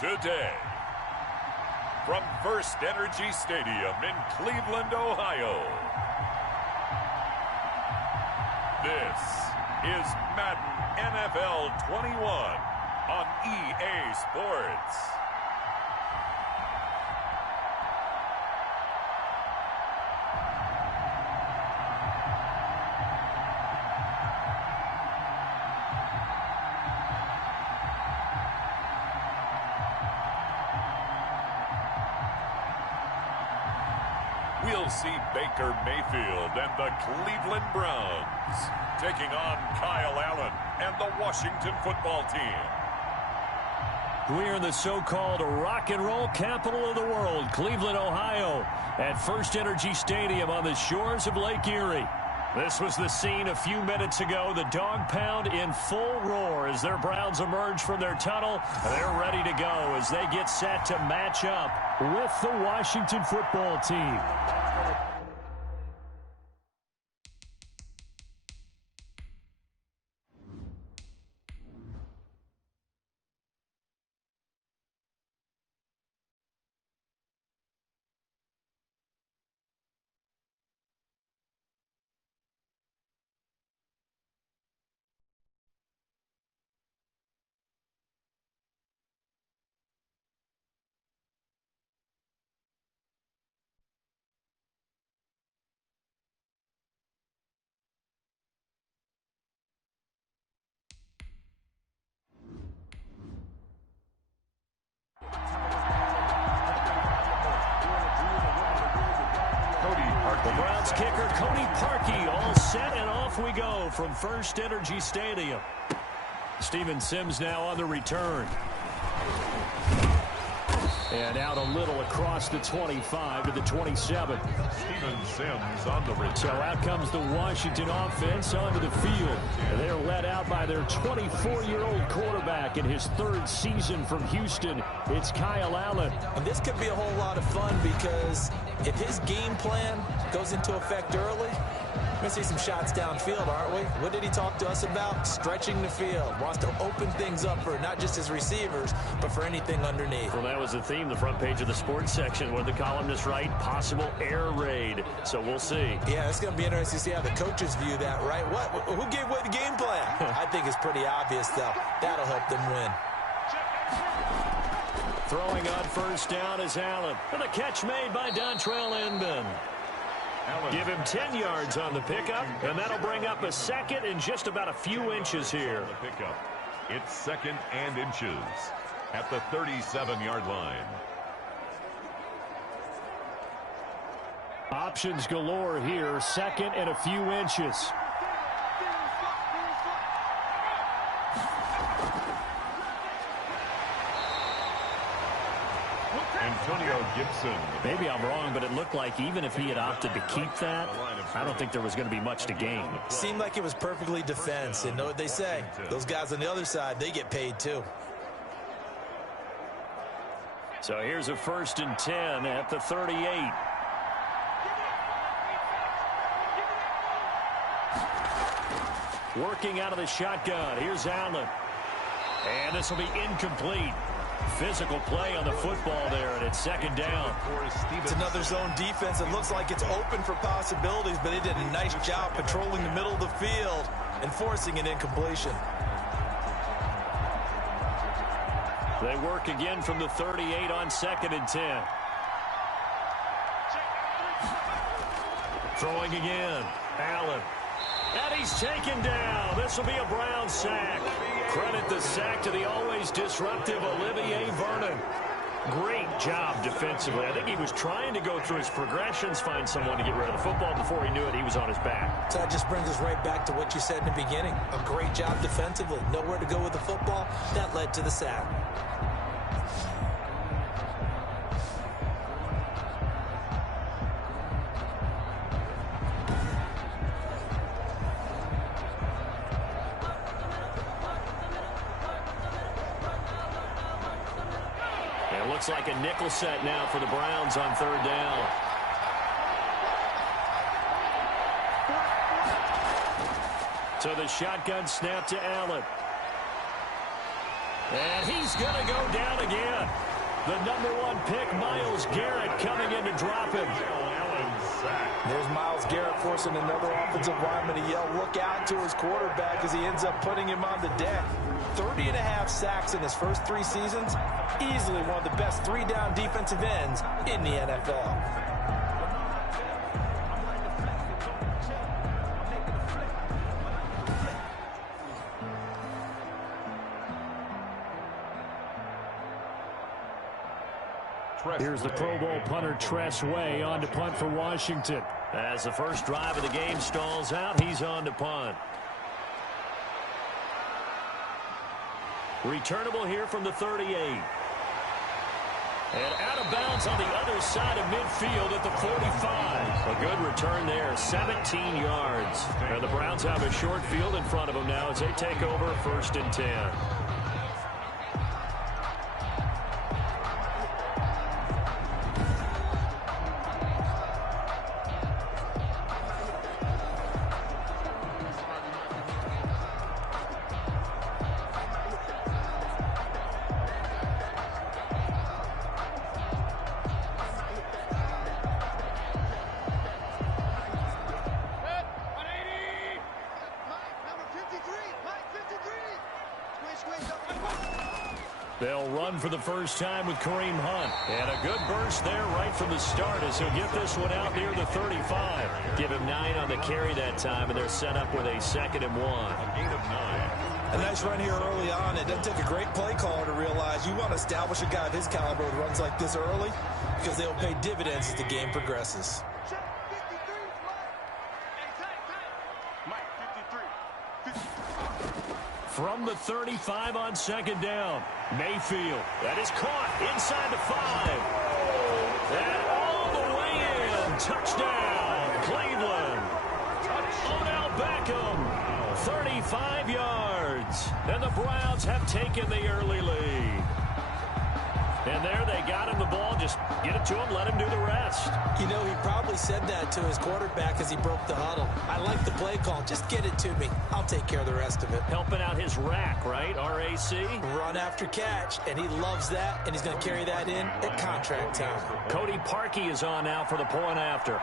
today. From First Energy Stadium in Cleveland, Ohio, this is Madden NFL 21 on EA Sports. We'll see Baker Mayfield and the Cleveland Browns taking on Kyle Allen and the Washington football team. We're in the so-called rock and roll capital of the world, Cleveland, Ohio, at First Energy Stadium on the shores of Lake Erie. This was the scene a few minutes ago. The dog pound in full roar as their Browns emerge from their tunnel. They're ready to go as they get set to match up with the Washington football team. The Browns kicker, Cody Parkey, all set, and off we go from First Energy Stadium. Steven Sims now on the return. And out a little across the 25 to the 27. Steven Sims on the return. So out comes the Washington offense onto the field. They're led out by their 24-year-old quarterback in his third season from Houston. It's Kyle Allen. And this could be a whole lot of fun because if his game plan goes into effect early, we're going to see some shots downfield, aren't we? What did he talk to us about? Stretching the field. Wants to open things up for not just his receivers, but for anything underneath. Well, that was the theme, the front page of the sports section, where the columnists write possible air raid. So we'll see. Yeah, it's going to be interesting to see how the coaches view that, right? Who gave away the game plan? I think it's pretty obvious, though. That'll help them win. Throwing on first down is Allen. And the catch made by Dontrell Inman. Give him 10 yards on the pickup, and that'll bring up a second in just about a few inches here. The pickup. It's second and inches at the 37-yard line. Options galore here, second and a few inches. Antonio Gibson. Maybe I'm wrong, but it looked like even if he had opted to keep that, I don't think there was going to be much to gain. Seemed like it was perfectly defense. And know what they say? Those guys on the other side, they get paid too. So here's a 1st and 10 at the 38. Working out of the shotgun. Here's Allen. And this will be incomplete. Physical play on the football there, and it's second down. It's another zone defense. It looks like it's open for possibilities, but they did a nice job patrolling the middle of the field and forcing an incompletion. They work again from the 38 on 2nd and 10. Throwing again. Allen. And he's taken down. This will be a Brown sack. Credit the sack to the always disruptive Olivier Vernon. Great job defensively. I think he was trying to go through his progressions, find someone to get rid of the football. Before he knew it, he was on his back. So that just brings us right back to what you said in the beginning. A great job defensively. Nowhere to go with the football. That led to the sack. Looks like a nickel set now for the Browns on 3rd down. So the shotgun snap to Allen. And he's going to go down again. The #1 pick, Myles Garrett, coming in to drop him. There's Myles Garrett forcing another offensive lineman to yell, look out, to his quarterback as he ends up putting him on the deck. 30.5 sacks in his first 3 seasons. Easily one of the best 3-down defensive ends in the NFL. Here's the Pro Bowl punter Tress Way on to punt for Washington. As the first drive of the game stalls out, he's on to punt. Returnable here from the 38. And out of bounds on the other side of midfield at the 45. A good return there, 17 yards. And the Browns have a short field in front of them now as they take over 1st and 10. They'll run for the first time with Kareem Hunt. And a good burst there right from the start as he'll get this one out near the 35. Give him 9 on the carry that time, and they're set up with a 2nd and 1. A gain of 9. A nice run here early on. It doesn't take a great play caller to realize you want to establish a guy of his caliber who runs like this early because they'll pay dividends as the game progresses. From the 35 on 2nd down. Mayfield. That is caught inside the 5. And all the way in. Touchdown, Cleveland. Odell Beckham. 35 yards. And the Browns have taken the early lead. And there they got him the ball. Just get it to him, let him do the rest. You know, he probably said that to his quarterback as he broke the huddle. I like the play call. Just get it to me. I'll take care of the rest of it. Helping out his rack, right? R-A-C? Run after catch, and he loves that, and he's going to carry that in at contract time. Cody Parkey is on now for the point after.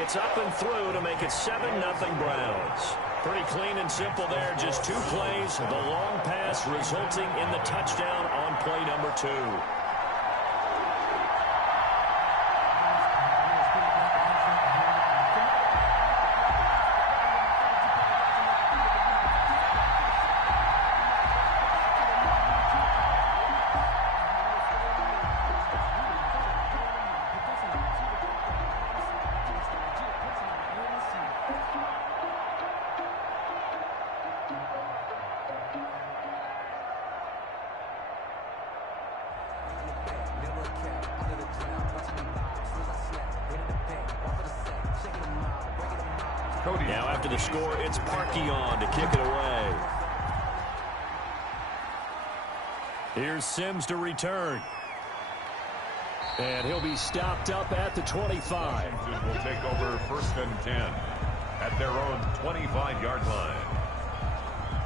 It's up and through to make it 7-0 Browns. Pretty clean and simple there. Just 2 plays. The long pass resulting in the touchdown on play number 2. Now after the score, it's Parkey on to kick it away. Here's Sims to return. And he'll be stopped up at the 25. Washington will take over 1st and 10 at their own 25-yard line.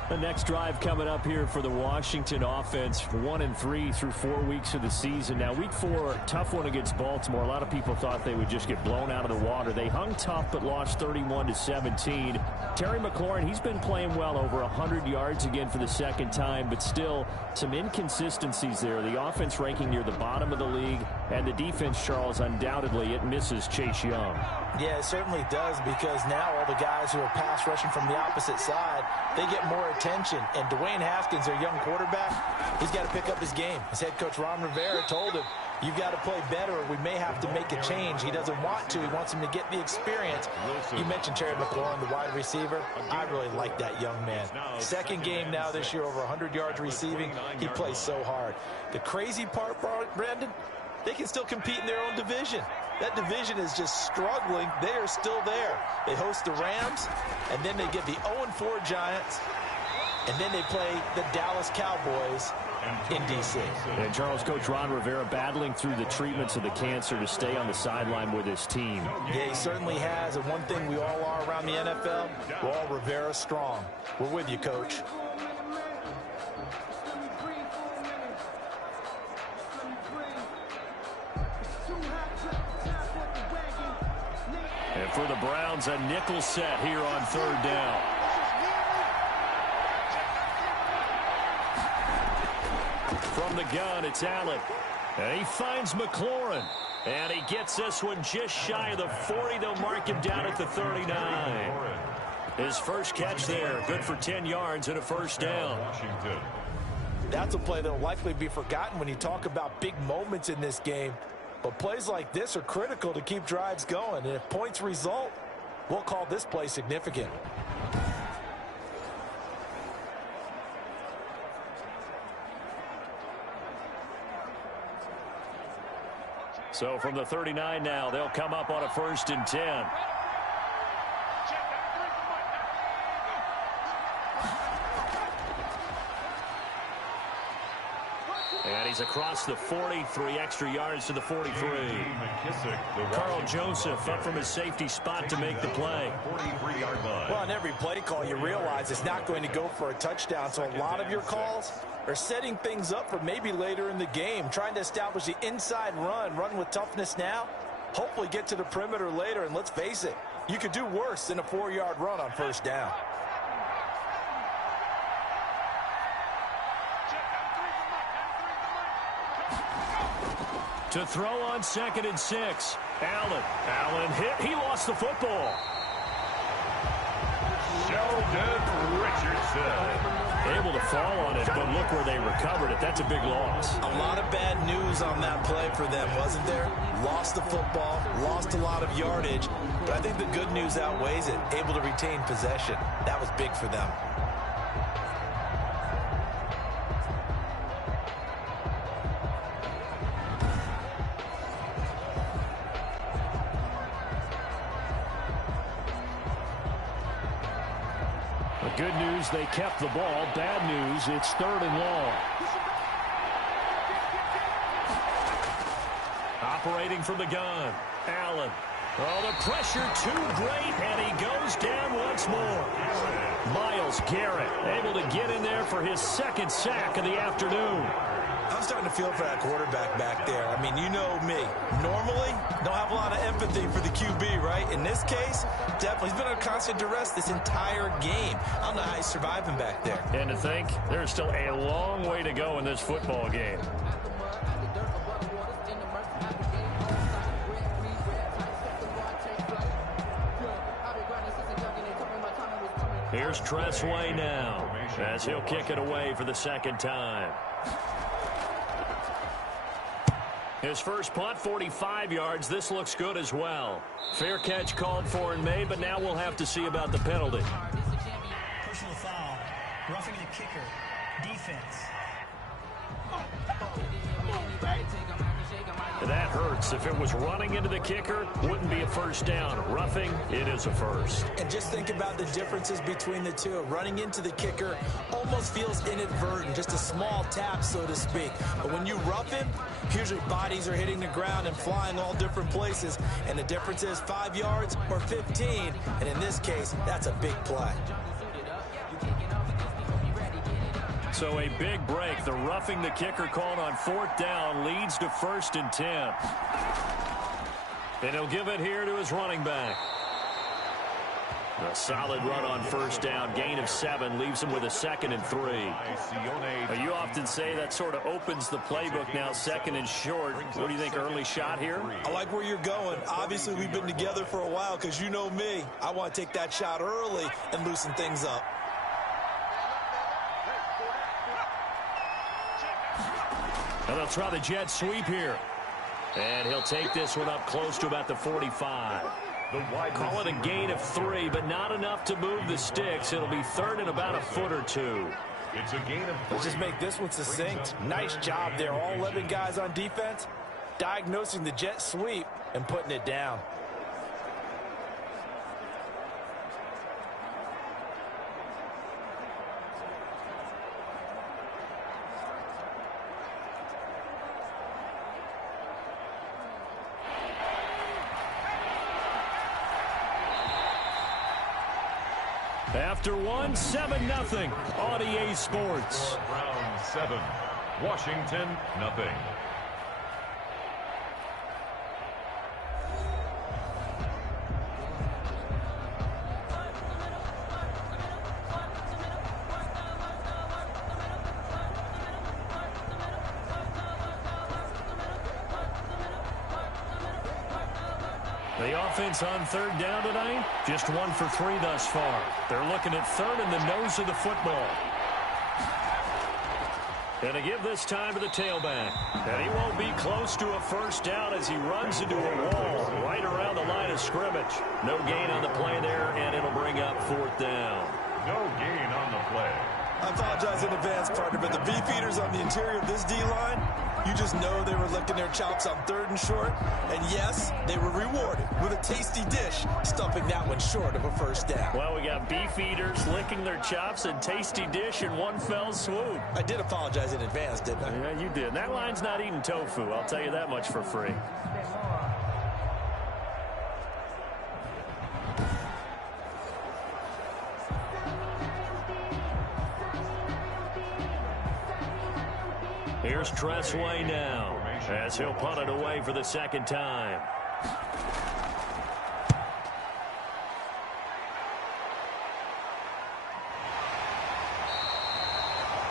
The next drive coming up here for the Washington offense, 1-3 through 4 weeks of the season. Now, week 4, tough one against Baltimore. A lot of people thought they would just get blown out of the water. They hung tough but lost 31-17. Terry McLaurin, he's been playing well, over 100 yards again for the 2nd time, but still some inconsistencies there. The offense ranking near the bottom of the league, and the defense, Charles, undoubtedly it misses Chase Young. Yeah, it certainly does, because now all the guys who are pass rushing from the opposite side, they get more attention. And Dwayne Haskins, their young quarterback, he's got to pick up his game. His head coach Ron Rivera told him, you've got to play better or we may have to make a change. He doesn't want to. He wants him to get the experience. You mentioned Terry McLaurin, the wide receiver. I really like that young man. 2nd game now this year, over 100 yards receiving. He plays so hard. The crazy part, Brandon, they can still compete in their own division. That division is just struggling. They are still there. They host the Rams, and then they get the 0-4 Giants. and then they play the Dallas Cowboys in D.C. And Charles, Coach Ron Rivera battling through the treatments of the cancer to stay on the sideline with his team. Yeah, he certainly has, and one thing we all are around the NFL, we're all Rivera strong. We're with you, Coach. And for the Browns, a nickel set here on 3rd down. From the gun, it's Allen. And he finds McLaurin. And he gets this one just shy of the 40. They'll mark him down at the 39. His first catch there, good for 10 yards and a first down. That's a play that will likely be forgotten when you talk about big moments in this game. But plays like this are critical to keep drives going. And if points result, we'll call this play significant. So from the 39 now, they'll come up on a 1st and 10. And he's across the 40, 3 extra yards to the 43. Carl Joseph up from his safety spot to make the play. Well, on every play call, you realize it's not going to go for a touchdown. So a lot of your calls are setting things up for maybe later in the game, trying to establish the inside run with toughness now, hopefully get to the perimeter later. And let's face it, you could do worse than a 4-yard run on 1st down. To throw on 2nd and 6. Allen hit. He lost the football. Sheldon Richardson. Able to fall on it, but look where they recovered it. That's a big loss. A lot of bad news on that play for them, wasn't there? Lost the football, lost a lot of yardage, but I think the good news outweighs it. Able to retain possession. That was big for them. Good news, they kept the ball. Bad news, it's 3rd and long. Operating from the gun, Allen. Oh, the pressure too great, and he goes down once more. Myles Garrett able to get in there for his 2nd sack of the afternoon. I'm starting to feel for that quarterback back there. I mean, you know me. Normally, don't have a lot of empathy for the QB, right? In this case, definitely. He's been under constant duress this entire game. I don't know how he's surviving back there. And to think, there's still a long way to go in this football game. Here's Tressway now, as he'll kick it away for the 2nd time. His first punt, 45 yards. This looks good as well. Fair catch called for and made, but now we'll have to see about the penalty. Personal foul. Roughing the kicker. Defense. That hurts. If it was running into the kicker, wouldn't be a first down. Roughing, it is a first. And just think about the differences between the two. Running into the kicker almost feels inadvertent, just a small tap, so to speak. But when you rough him, usually bodies are hitting the ground and flying all different places. And the difference is 5 yards or 15. And in this case, that's a big play. So a big break. The roughing the kicker called on 4th down leads to 1st and 10. And he'll give it here to his running back. A solid run on 1st down. Gain of 7 leaves him with a 2nd and 3. You often say that sort of opens the playbook now, 2nd and short. What do you think, early shot here? I like where you're going. Obviously, we've been together for a while because you know me. I want to take that shot early and loosen things up. And they'll try the jet sweep here. And he'll take this one up close to about the 45. Call it a gain of 3, but not enough to move the sticks. It'll be 3rd and about a foot or 2. It's a gain of 3. Let's just make this one succinct. Nice job there. All 11 guys on defense diagnosing the jet sweep and putting it down. After one, 7-0 on EA Sports. Round 7, Washington, nothing. The offense on third down tonight, just 1 for 3 thus far. They're looking at third in the nose of the football. Going to give this time to the tailback. And he won't be close to a first down as he runs into a wall right around the line of scrimmage. No gain on the play there, and it'll bring up 4th down. No gain on the play. I apologize in advance, partner, but the beefeaters on the interior of this D-line, you just know they were licking their chops on 3rd and short. And yes, they were rewarded with a tasty dish, stuffing that one short of a first down. Well, we got beefeaters licking their chops and tasty dish in one fell swoop. I did apologize in advance, didn't I? Yeah, you did. That line's not eating tofu. I'll tell you that much for free. Here's Tressway now as he'll punt it away for the 2nd time.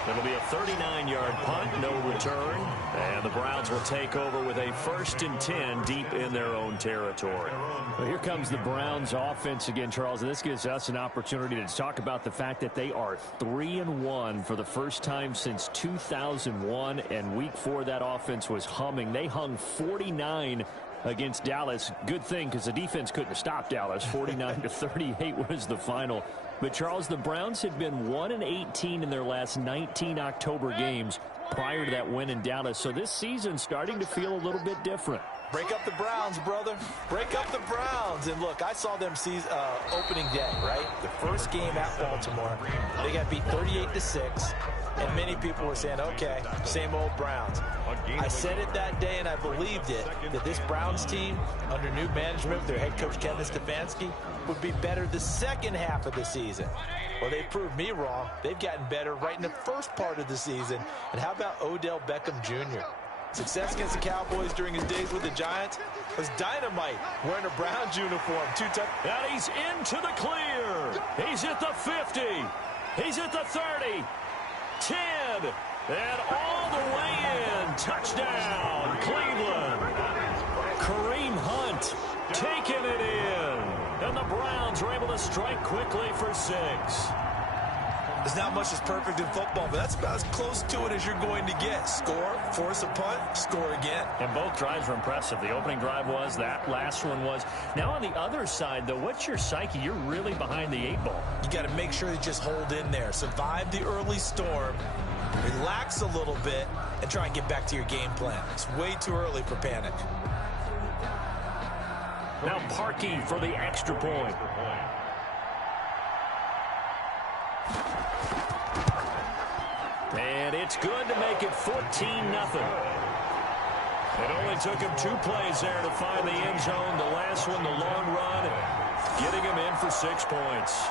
It'll be a 39-yard punt, no return. And the Browns will take over with a 1st and 10 deep in their own territory. Well, here comes the Browns offense again, Charles. And this gives us an opportunity to talk about the fact that they are 3-1 for the first time since 2001. And week 4, that offense was humming. They hung 49 against Dallas. Good thing, because the defense couldn't stop Dallas. 49-38 was the final. But, Charles, the Browns had been 1-18 in their last 19 October games prior to that win in Dallas. So this season's starting to feel a little bit different. Break up the Browns, brother. Break up the Browns. And look, I saw them opening day, right? The first game at Baltimore. They got beat 38-6. And many people were saying, okay, same old Browns. I said it that day, and I believed it, that this Browns team, under new management with their head coach Kevin Stefanski, would be better the second half of the season. Well, they proved me wrong. They've gotten better right in the first part of the season. And how about Odell Beckham Jr.? Success against the Cowboys during his days with the Giants was dynamite, wearing a Browns uniform. And he's into the clear. He's at the 50. He's at the 30. 10. And all the way in. Touchdown, Cleveland. Kareem Hunt taking it in. And the Browns are able to strike quickly for 6. There's not much that's perfect in football, but that's about as close to it as you're going to get. Score, force a punt, score again. And both drives were impressive. The opening drive was, that last one was. Now on the other side, though, what's your psyche? You're really behind the 8 ball. You got to make sure you just hold in there. Survive the early storm, relax a little bit, and try and get back to your game plan. It's way too early for panic. Now Parkey for the extra point. And it's good to make it 14-0. It only took him 2 plays there to find the end zone. The last one, the long run, getting him in for 6 points.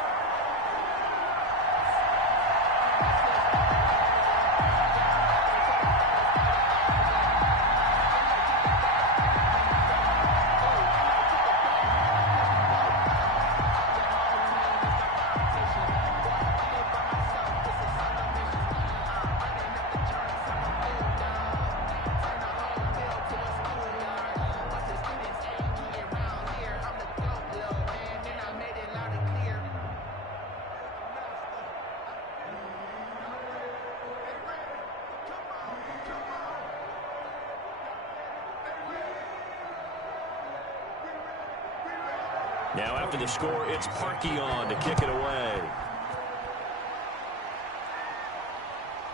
Now after the score, it's Parkey on to kick it away.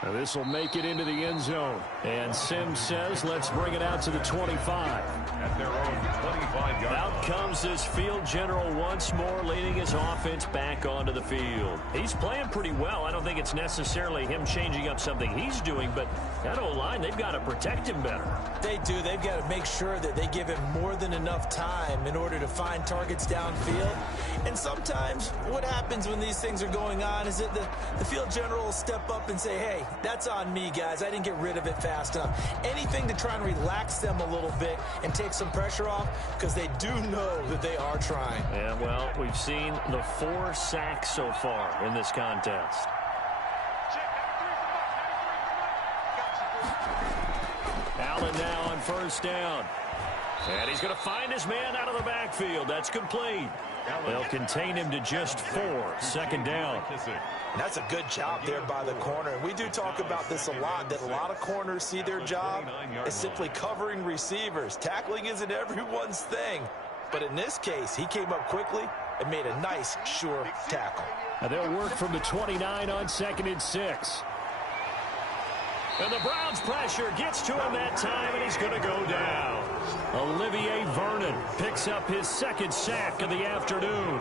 Now this will make it into the end zone. And Sims says, let's bring it out to the 25. At their own 25-yard Out line. comes this field general once more, leading his offense back onto the field. He's playing pretty well. I don't think it's necessarily him changing up something he's doing, but that O-line, they've got to protect him better. They do. They've got to make sure that they give him more than enough time in order to find targets downfield And sometimes what happens when these things are going on is that the field general will step up and say, hey, that's on me, guys. I didn't get rid of it fast enough. Anything to try and relax them a little bit and take some pressure off, because they do know that they are trying. Yeah, well, we've seen the 4 sacks so far in this contest. Allen now on first down. And he's going to find his man out of the backfield. That's complete. They'll contain him to just 4. Second down. That's a good job there by the corner. We do talk about this a lot, that a lot of corners see their job as simply covering receivers. Tackling isn't everyone's thing. But in this case, he came up quickly and made a nice, sure tackle. Now they'll work from the 29 on 2nd and 6. And the Browns pressure gets to him that time, and he's going to go down. Olivier Vernon picks up his 2nd sack of the afternoon.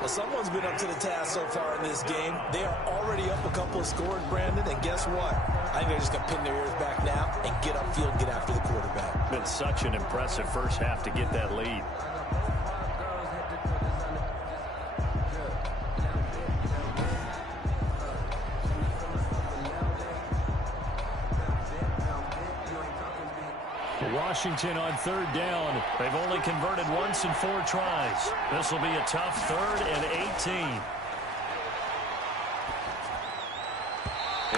Well, someone's been up to the task so far in this game. They are already up a couple of scores, Brandon, and guess what? I think they're just going to pin their ears back now and get upfield and get after the quarterback. Been such an impressive first half to get that lead. Washington on 3rd down. They've only converted once in 4 tries. This will be a tough 3rd and 18.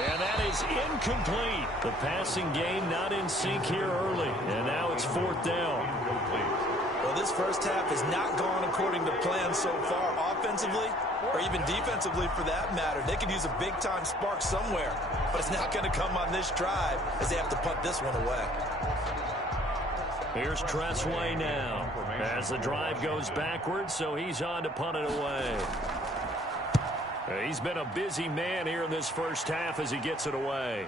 And that is incomplete. The passing game not in sync here early. And now it's 4th down. Well, this first half has not gone according to plan so far, offensively or even defensively for that matter. They could use a big-time spark somewhere, but it's not going to come on this drive as they have to punt this one away. Here's Tressway now as the drive goes backwards, so he's on to punt it away. He's been a busy man here in this first half as he gets it away.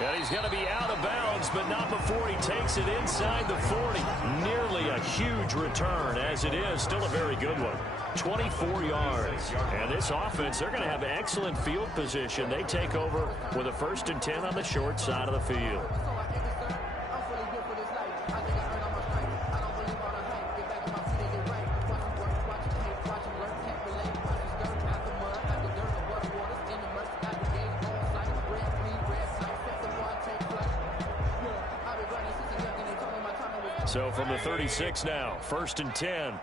And he's going to be out of bounds, but not before he takes it inside the 40. Nearly a huge return, as it is. Still a very good one. 24 yards. And this offense, they're going to have excellent field position. They take over with a 1st and 10 on the short side of the field. So from the 36 now, 1st and 10.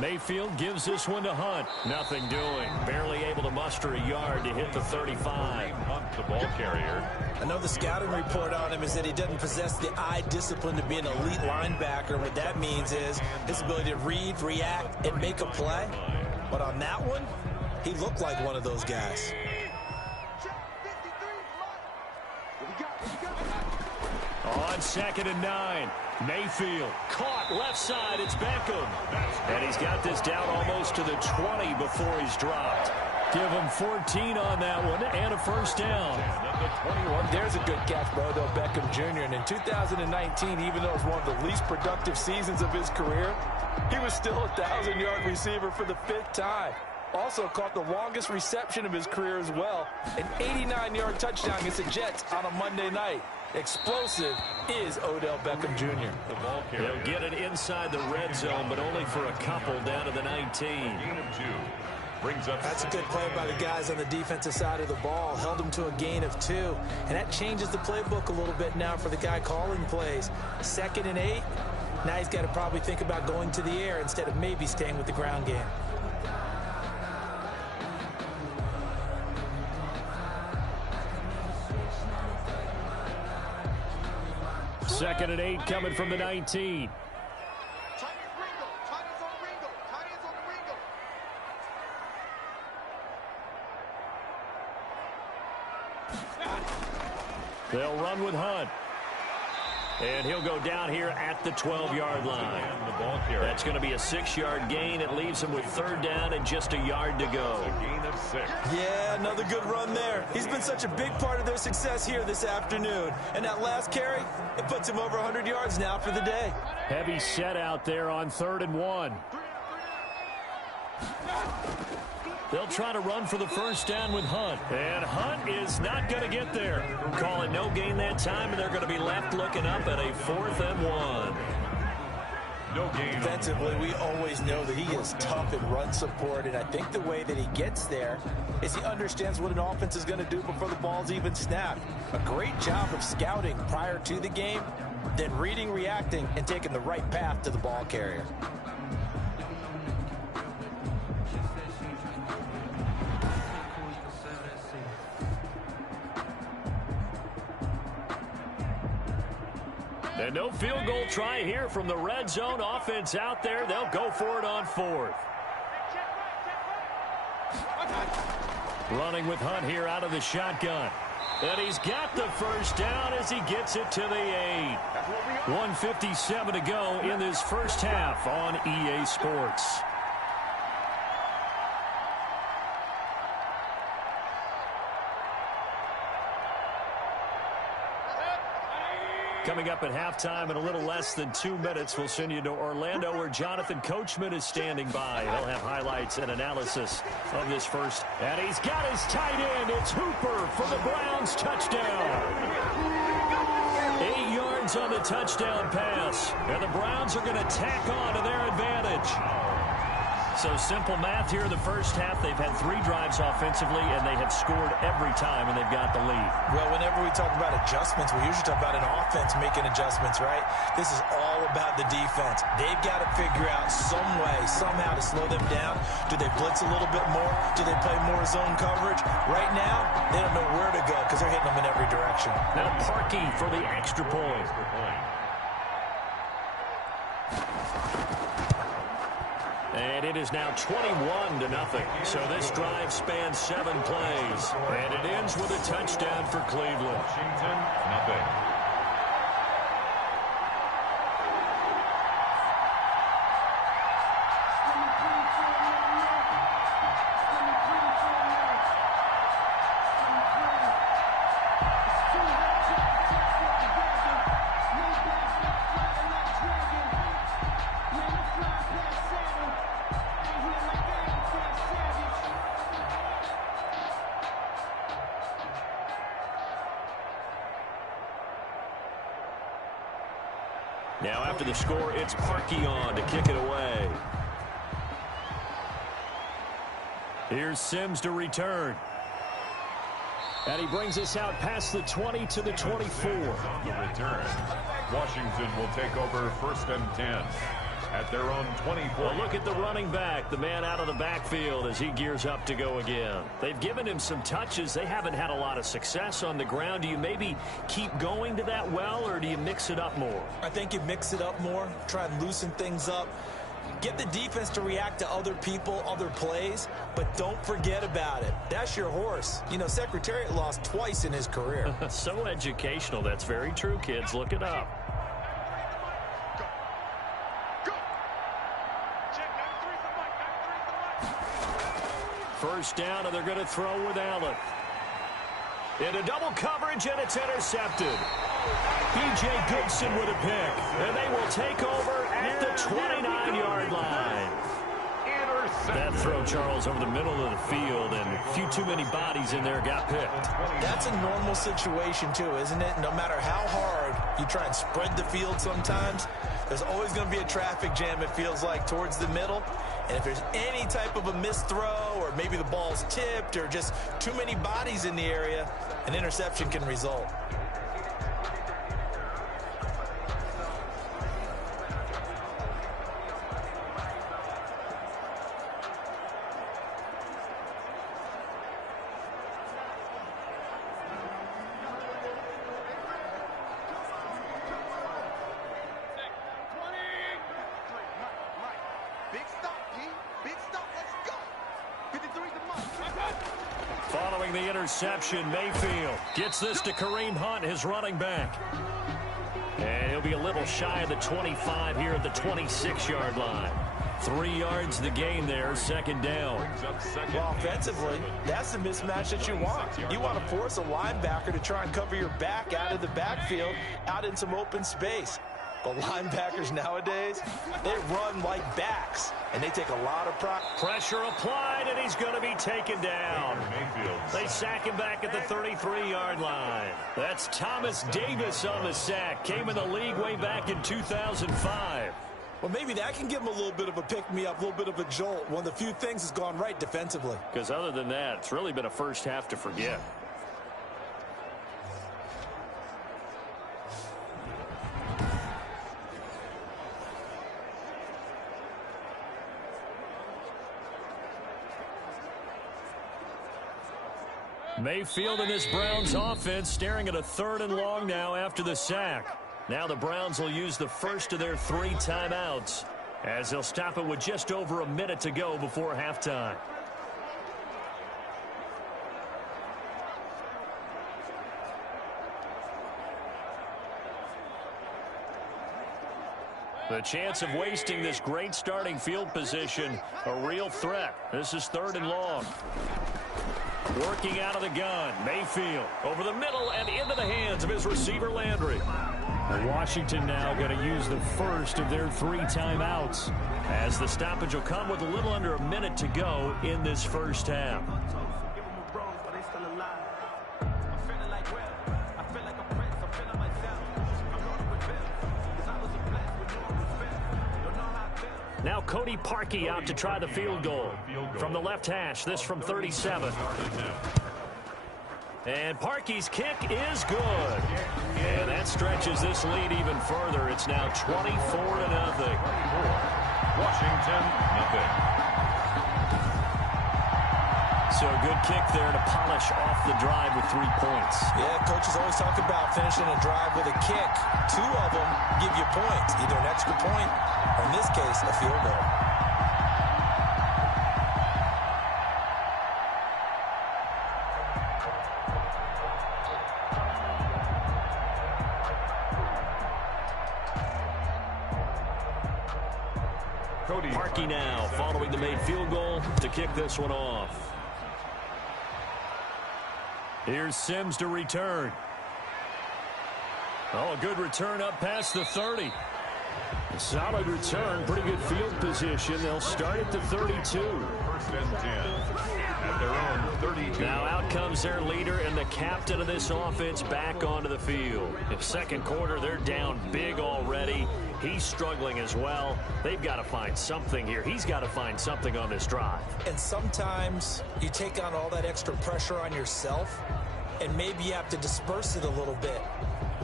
Mayfield gives this one to Hunt. Nothing doing. Barely able to muster a yard to hit the 35. Hunt, the ball carrier. I know the scouting report on him is that he doesn't possess the eye discipline to be an elite linebacker. What that means is his ability to read, react, and make a play. But on that one, he looked like one of those guys. On 2nd and 9, Mayfield caught left side. It's Beckham. And he's got this down almost to the 20 before he's dropped. Give him 14 on that one and a 1st down. There's a good catch by Odell Beckham Jr. And in 2019, even though it was one of the least productive seasons of his career, he was still a 1,000-yard receiver for the 5th time. Also caught the longest reception of his career as well, an 89-yard touchdown against the Jets on a Monday night. Explosive is Odell Beckham Jr. He'll get it inside the red zone, but only for a couple down to the 19. That's a good play by the guys on the defensive side of the ball. Held him to a gain of 2. And that changes the playbook a little bit now for the guy calling plays. 2nd and 8. Now he's got to probably think about going to the air instead of maybe staying with the ground game. Second and 8 coming from the 19. They'll run with Hunt. And he'll go down here at the 12-yard line. That's going to be a 6-yard gain. It leaves him with 3rd down and just a yard to go. A gain of 6. Yeah, another good run there. He's been such a big part of their success here this afternoon. And that last carry, it puts him over 100 yards now for the day. Heavy set out there on 3rd and 1. They'll try to run for the first down with Hunt. And Hunt is not going to get there. Call it no gain that time, and they're going to be left looking up at a 4th and 1. No gain. Defensively, we always know that he is tough in run support, and I think the way that he gets there is he understands what an offense is going to do before the ball's even snapped. A great job of scouting prior to the game, then reading, reacting, and taking the right path to the ball carrier. And no field goal try here from the red zone. Offense out there. They'll go for it on 4th. Running with Hunt here out of the shotgun. And he's got the first down as he gets it to the 8. 1:57 to go in this first half on EA Sports. Coming up at halftime in a little less than 2 minutes, we'll send you to Orlando where Jonathan Coachman is standing by. He'll have highlights and analysis of this first. And he's got his tight end. It's Hooper for the Browns touchdown. 8 yards on the touchdown pass. And the Browns are going to tack on to their advantage. So simple math here in the first half. They've had 3 drives offensively, and they have scored every time, and they've got the lead. Well, whenever we talk about adjustments, we usually talk about an offense making adjustments, right? This is all about the defense. They've got to figure out some way, somehow to slow them down. Do they blitz a little bit more? Do they play more zone coverage? Right now, they don't know where to go because they're hitting them in every direction. Now Parkey for the extra point. And it is now 21-0. So this drive spans 7 plays. And it ends with a touchdown for Cleveland. Washington, nothing. Now after the score, it's Parkey on to kick it away. Here's Sims to return. And he brings us out past the 20 to the 24. The return. Washington will take over 1st and 10 at their own 24. Well, look at the running back, the man out of the backfield as he gears up to go again. They've given him some touches. They haven't had a lot of success on the ground. Do you maybe keep going to that well, or do you mix it up more? I think you mix it up more, try and loosen things up. Get the defense to react to other people, other plays, but don't forget about it. That's your horse. You know, Secretariat lost twice in his career. So educational. That's very true, kids. Look it up. First down, and they're going to throw with Allen. Into double coverage, and it's intercepted. B.J. Goodson with a pick, and they will take over at the 29-yard line. That throw, Charles, over the middle of the field, and a few too many bodies in there got picked. That's a normal situation, too, isn't it? No matter how hard you try and spread the field sometimes, there's always going to be a traffic jam, it feels like, towards the middle. And if there's any type of a missed throw, or maybe the ball's tipped, or just too many bodies in the area, an interception can result. Following the interception, Mayfield gets this to Kareem Hunt, his running back. And he'll be a little shy of the 25 here at the 26-yard line. 3 yards the gain there, 2nd down. Well, offensively, that's the mismatch that you want. You want to force a linebacker to try and cover your back out of the backfield, out in some open space. The linebackers nowadays, they run like backs, and they take a lot of pressure applied, and he's going to be taken down. They sack him back at the 33-yard line. That's Thomas Davis on the sack. Came in the league way back in 2005. Well, maybe that can give him a little bit of a pick-me-up, a little bit of a jolt. One of the few things has gone right defensively. Because other than that, it's really been a first half to forget. Mayfield and this Browns offense staring at a 3rd and long now after the sack. Now the Browns will use the first of their 3 timeouts as they'll stop it with just over a minute to go before halftime. The chance of wasting this great starting field position, a real threat. This is 3rd and long. Working out of the gun, Mayfield over the middle and into the hands of his receiver Landry. Washington now going to use the first of their 3 timeouts as the stoppage will come with a little under a minute to go in this first half. Now Cody Parkey out to try the field goal. From the left hash, this from 37. And Parkey's kick is good. And that stretches this lead even further. It's now 24-0. Washington, nothing. So a good kick there to polish off the drive with 3 points. Yeah, coaches always talk about finishing a drive with a kick. 2 of them give you points, either an extra point or in this case, a field goal. Parkey now following the made field goal to kick this one off. Here's Sims to return. Oh, a good return up past the 30. A solid return, pretty good field position. They'll start at the 32. 1st and 10 at their own 32. Now out comes their leader and the captain of this offense back onto the field. In second quarter, they're down big already. He's struggling as well. They've got to find something here. He's got to find something on this drive. And sometimes you take on all that extra pressure on yourself, and maybe you have to disperse it a little bit.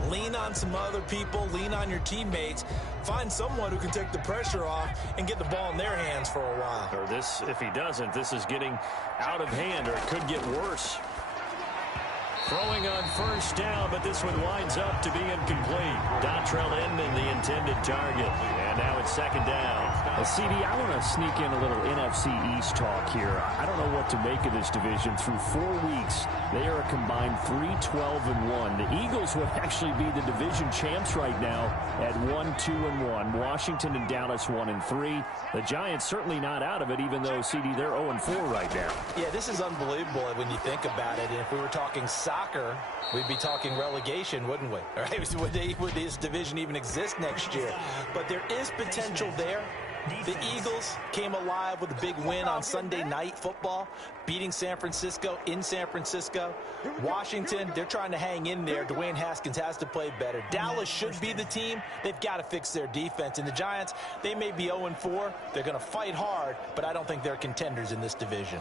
Lean on some other people, lean on your teammates, find someone who can take the pressure off and get the ball in their hands for a while. Or this, if he doesn't, this is getting out of hand, or it could get worse. Throwing on first down, but this one winds up to be incomplete. Dontrell Inman, the intended target. And now it's 2nd down. CD, I want to sneak in a little NFC East talk here. I don't know what to make of this division. Through 4 weeks, they are a combined 3-12-1. The Eagles would actually be the division champs right now at 1-2-1. Washington and Dallas 1-3. The Giants certainly not out of it, even though, CD, they're 0-4 right now. Yeah, this is unbelievable when you think about it. And if we were talking soccer, we'd be talking relegation, wouldn't we? Right? Would this division even exist next year? But there is potential there. The Eagles came alive with a big win on Sunday Night Football, beating San Francisco in San Francisco. Washington, they're trying to hang in there. Dwayne Haskins has to play better. Dallas should be the team. They've got to fix their defense. And the Giants, they may be 0-4. They're going to fight hard, but I don't think they're contenders in this division.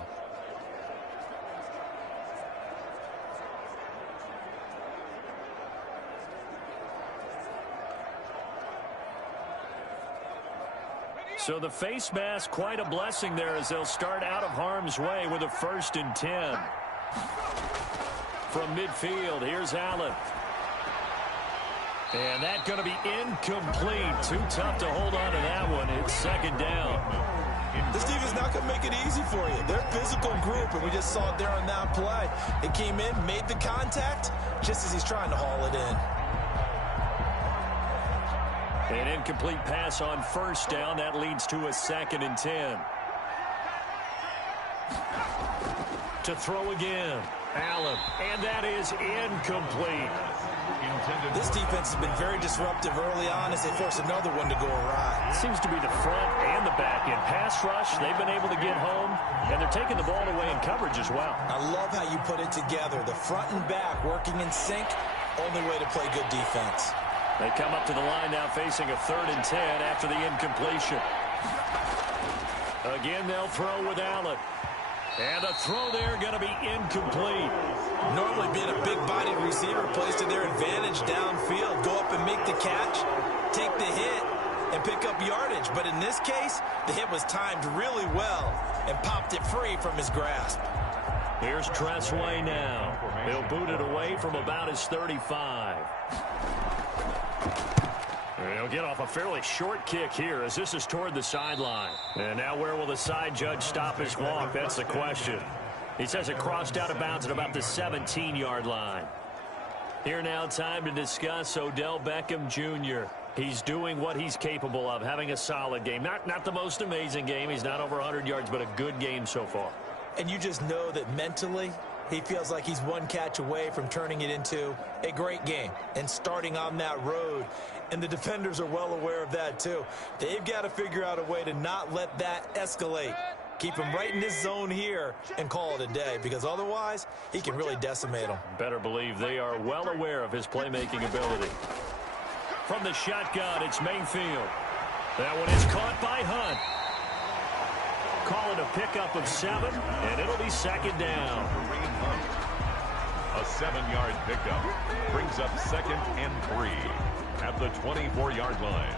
So the face mask, quite a blessing there as they'll start out of harm's way with a 1st and 10. From midfield, here's Allen. And that's going to be incomplete. Too tough to hold on to that one. It's 2nd down. This defense is not going to make it easy for you. They're a physical group, and we just saw it there on that play. It came in, made the contact, just as he's trying to haul it in. An incomplete pass on 1st down. That leads to a 2nd and 10. To throw again. Allen, and that is incomplete. This defense has been very disruptive early on as they force another one to go awry. Seems to be the front and the back end. Pass rush, they've been able to get home, and they're taking the ball away in coverage as well. I love how you put it together. The front and back working in sync, only way to play good defense. They come up to the line now facing a 3rd and 10 after the incompletion. Again, they'll throw with Allen. And the throw there going to be incomplete. Normally being a big-bodied receiver plays to their advantage downfield. Go up and make the catch, take the hit, and pick up yardage. But in this case, the hit was timed really well and popped it free from his grasp. Here's Tressway now. He'll boot it away from about his 35. He'll get off a fairly short kick here as this is toward the sideline. And now where will the side judge stop his walk? That's the question. He says it crossed out of bounds at about the 17-yard line. Here now, time to discuss Odell Beckham Jr. He's doing what he's capable of, having a solid game. Not the most amazing game. He's not over 100 yards, but a good game so far. And you just know that mentally, he feels like he's one catch away from turning it into a great game and starting on that road. And the defenders are well aware of that, too. They've got to figure out a way to not let that escalate. Keep him right in this zone here and call it a day, because otherwise he can really decimate them. Better believe they are well aware of his playmaking ability. From the shotgun, it's Mayfield. That one is caught by Hunt. Call it a pickup of 7, and it'll be 2nd down. A 7-yard pickup brings up 2nd and 3 at the 24-yard line.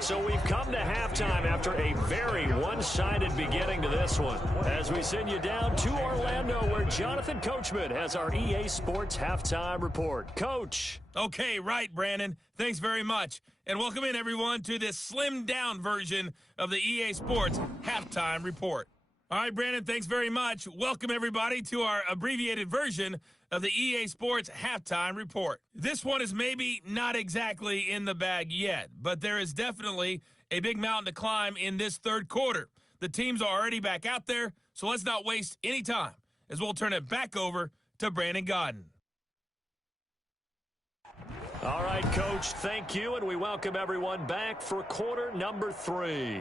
So we've come to halftime after a very one-sided beginning to this one. As we send you down to Orlando, where Jonathan Coachman has our EA Sports Halftime Report. Coach. Okay, right, Brandon. Thanks very much. And welcome in, everyone, to this slimmed-down version of the EA Sports Halftime Report. All right, Brandon, thanks very much. Welcome, everybody, to our abbreviated version of the EA Sports Halftime Report. This one is maybe not exactly in the bag yet, but there is definitely a big mountain to climb in this 3rd quarter. The teams are already back out there, so let's not waste any time, as we'll turn it back over to Brandon Godden. All right, Coach, thank you, and we welcome everyone back for quarter number 3.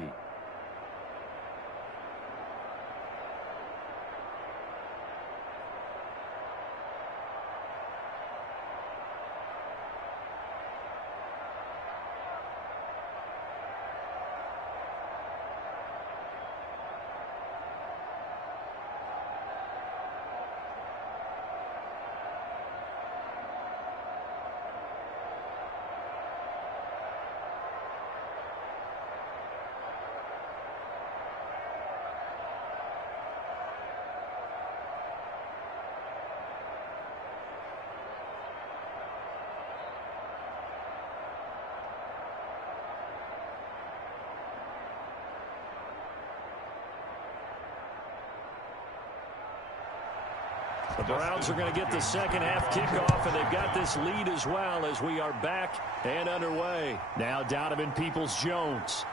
The Browns are going to get the second half kickoff, and they've got this lead as well as we are back and underway. Now Donovan Peoples-Jones.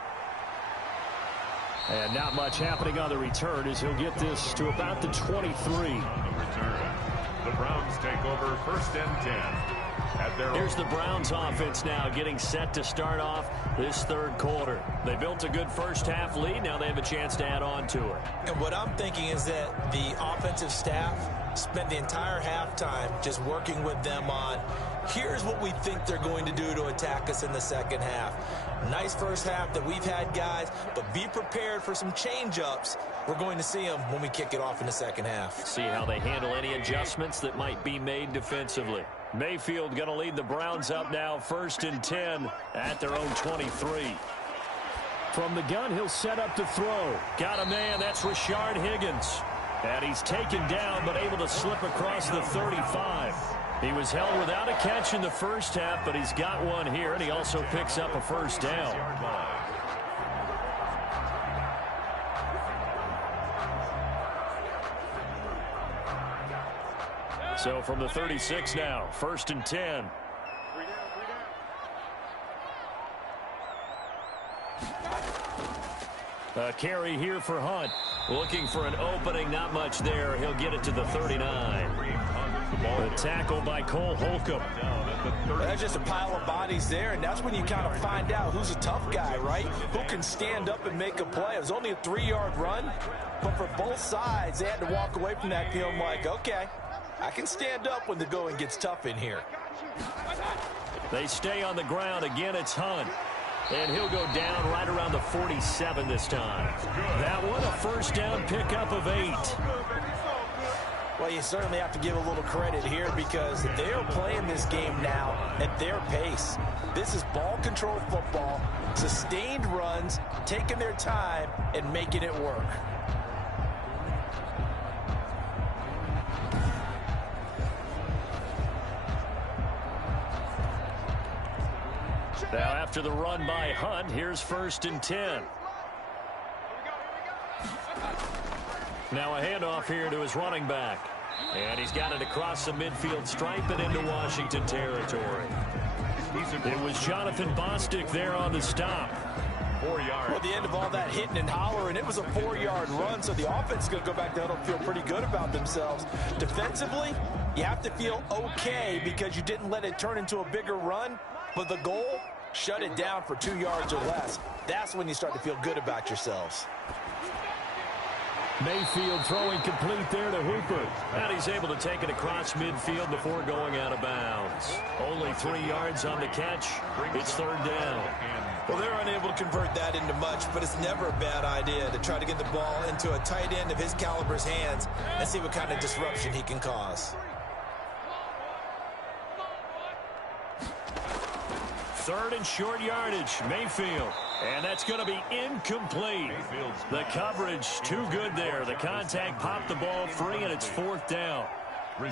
And not much happening on the return as he'll get this to about the 23. On the return, the Browns take over 1st and 10. Here's the Browns offense now getting set to start off this 3rd quarter. They built a good first half lead. Now they have a chance to add on to it. And what I'm thinking is that the offensive staff spent the entire halftime just working with them on, here's what we think they're going to do to attack us in the second half. Nice first half that we've had, guys, but be prepared for some change-ups. We're going to see them when we kick it off in the second half. See how they handle any adjustments that might be made defensively. Mayfield going to lead the Browns up now 1st and 10 at their own 23. From the gun, he'll set up to throw. Got a man, that's Rashard Higgins. And he's taken down but able to slip across the 35. He was held without a catch in the first half, but he's got one here, and he also picks up a first down. So from the 36 now, 1st and 10. A carry here for Hunt. Looking for an opening, not much there. He'll get it to the 39. The tackle by Cole Holcomb. That's just a pile of bodies there, and that's when you kind of find out who's a tough guy, right? Who can stand up and make a play. It was only a 3-yard run, but for both sides, they had to walk away from that feeling like, okay, I can stand up when the going gets tough in here. They stay on the ground. Again, it's Hunt. And he'll go down right around the 47 this time. That one, a first down pickup of 8. Well, you certainly have to give a little credit here because they are playing this game now at their pace. This is ball control football, sustained runs, taking their time, and making it work. Now after the run by Hunt, here's 1st and 10. Now a handoff here to his running back. And he's got it across the midfield stripe and into Washington territory. It was Jonathan Bostic there on the stop. 4 yards. Well, at the end of all that hitting and hollering, it was a 4-yard run, so the offense is going to go back there and feel pretty good about themselves. Defensively, you have to feel okay because you didn't let it turn into a bigger run, but the goal, shut it down for 2 yards or less. That's when you start to feel good about yourselves. Mayfield throwing complete there to Hooper. And he's able to take it across midfield before going out of bounds. Only 3 yards on the catch. It's 3rd down. Well, they're unable to convert that into much, but it's never a bad idea to try to get the ball into a tight end of his caliber's hands and see what kind of disruption he can cause. 3rd and short yardage, Mayfield. And that's going to be incomplete. The coverage too good there. The contact popped the ball free, and it's 4th down.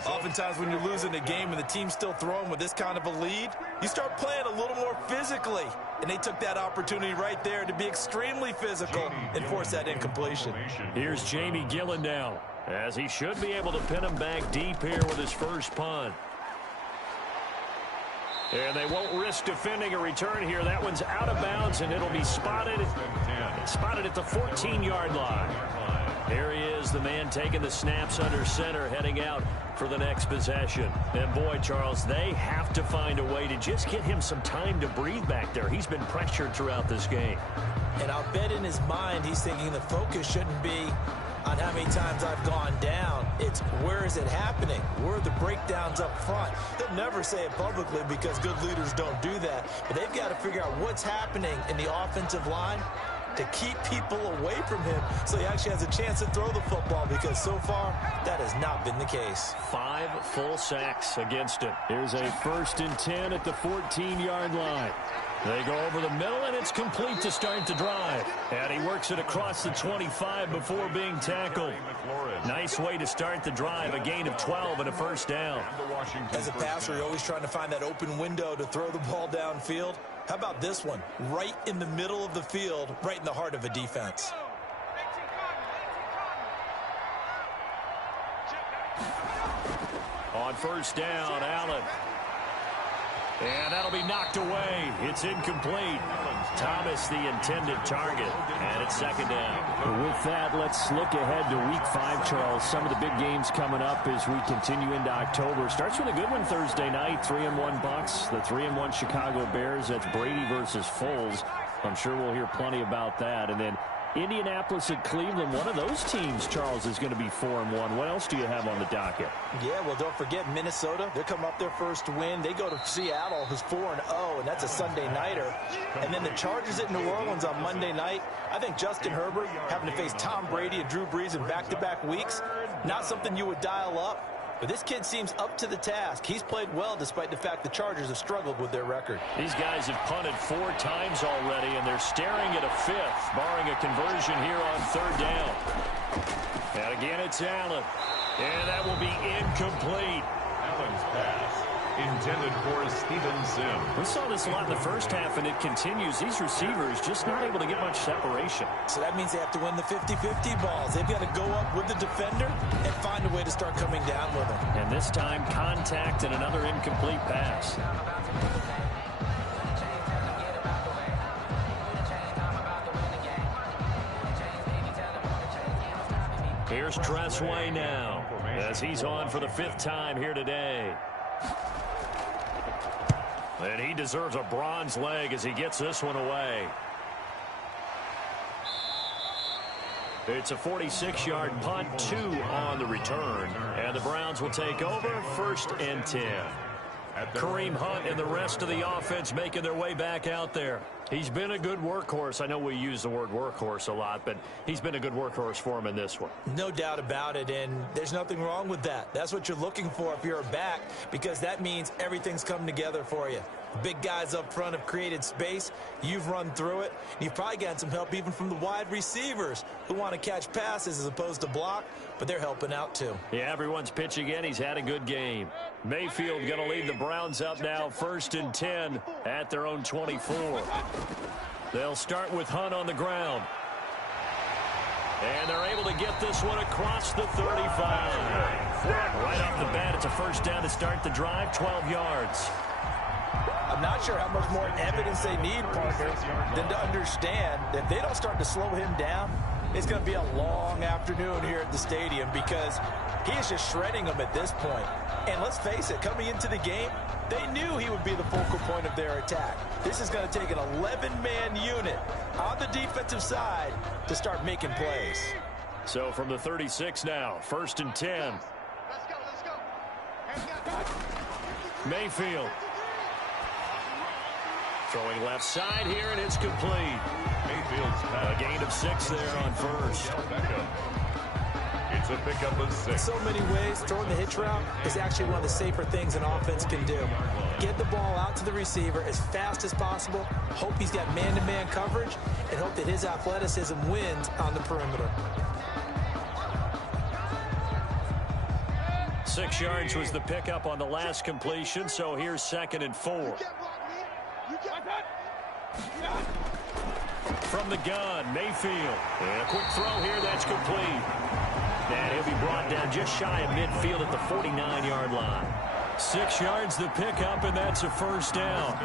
Oftentimes when you're losing a game and the team's still throwing with this kind of a lead, you start playing a little more physically. And they took that opportunity right there to be extremely physical and force that incompletion. Here's Jamie Gillen now, as he should be able to pin him back deep here with his first punt. And they won't risk defending a return here. That one's out of bounds, and it'll be spotted at the 14-yard line. Here he is, the man taking the snaps under center, heading out for the next possession. And boy, Charles, they have to find a way to just get him some time to breathe back there. He's been pressured throughout this game. And I'll bet in his mind he's thinking the focus shouldn't be on how many times I've gone down. It's where is it happening? Where are the breakdowns up front? They'll never say it publicly because good leaders don't do that. But they've got to figure out what's happening in the offensive line to keep people away from him so he actually has a chance to throw the football, because so far that has not been the case. 5 full sacks against him. Here's a 1st and 10 at the 14-yard line. They go over the middle, and it's complete to start the drive. And he works it across the 25 before being tackled. Nice way to start the drive, a gain of 12 and a first down. As a passer, you're always trying to find that open window to throw the ball downfield. How about this one? Right in the middle of the field, right in the heart of a defense. On first down, Allen. And that'll be knocked away. It's incomplete. Thomas, the intended target. And it's 2nd down. With that, let's look ahead to Week 5, Charles. Some of the big games coming up as we continue into October. Starts with a good one Thursday night. 3-1 Bucks. The 3-1 Chicago Bears. That's Brady versus Foles. I'm sure we'll hear plenty about that. And then Indianapolis and Cleveland, one of those teams, Charles, is going to be 4-1. What else do you have on the docket? Yeah, well, don't forget Minnesota. They're coming off their first win. They go to Seattle, who's 4-0, and that's a Sunday nighter. And then the Chargers at New Orleans on Monday night. I think Justin Herbert having to face Tom Brady and Drew Brees in back-to-back weeks, not something you would dial up. But this kid seems up to the task. He's played well despite the fact the Chargers have struggled with their record. These guys have punted 4 times already, and they're staring at a 5th, barring a conversion here on 3rd down. And again, it's Allen. And that will be incomplete. Allen's pass intended for Stevenson. We saw this a lot in the first half, and it continues. These receivers just not able to get much separation. So that means they have to win the 50-50 balls. They've got to go up with the defender and find a way to start coming down with them. And this time, contact and another incomplete pass. Here's Tressway now as he's on for the 5th time here today. And he deserves a bronze leg as he gets this one away. It's a 46-yard punt, 2 on the return. And the Browns will take over 1st and 10. Kareem Hunt and the rest of the offense making their way back out there. He's been a good workhorse. I know we use the word workhorse a lot, but he's been a good workhorse for him in this one. No doubt about it, and there's nothing wrong with that. That's what you're looking for if you're a back, because that means everything's come together for you. Big guys up front have created space. You've run through it. You've probably gotten some help even from the wide receivers who want to catch passes as opposed to block, but they're helping out too. Yeah, everyone's pitching in. He's had a good game. Mayfield going to lead the Browns up now 1st and 10 at their own 24. They'll start with Hunt on the ground. And they're able to get this one across the 35. Right off the bat, it's a 1st down to start the drive, 12 yards. I'm not sure how much more evidence they need, partner, than to understand that if they don't start to slow him down, it's going to be a long afternoon here at the stadium because he is just shredding them at this point. And let's face it, coming into the game, they knew he would be the focal point of their attack. This is going to take an 11-man unit on the defensive side to start making plays. So from the 36 now, 1st and 10. Let's go. Mayfield. Throwing left side here, and it's complete. Mayfield's A gain of 6 there on 1st. It's a pickup of 6. In so many ways, throwing the hitch route is actually one of the safer things an offense can do. Get the ball out to the receiver as fast as possible, hope he's got man-to-man coverage, and hope that his athleticism wins on the perimeter. 6 yards was the pickup on the last completion, so here's 2nd and 4. From the gun, Mayfield. And a quick throw here, that's complete. And he'll be brought down just shy of midfield at the 49-yard line. 6 yards the pickup, and that's a 1st down.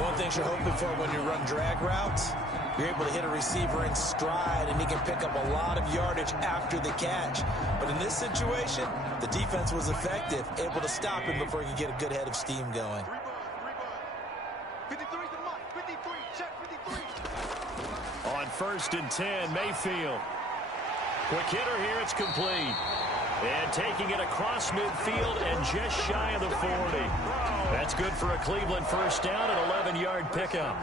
One thing you're hoping for when you run drag routes, you're able to hit a receiver in stride, and he can pick up a lot of yardage after the catch. But in this situation, the defense was effective, able to stop him before he could get a good head of steam going. 53's the mark. 53. Check 53. On 1st and 10, Mayfield. Quick hitter here, it's complete. And taking it across midfield and just shy of the 40. That's good for a Cleveland 1st down, an 11-yard pickup.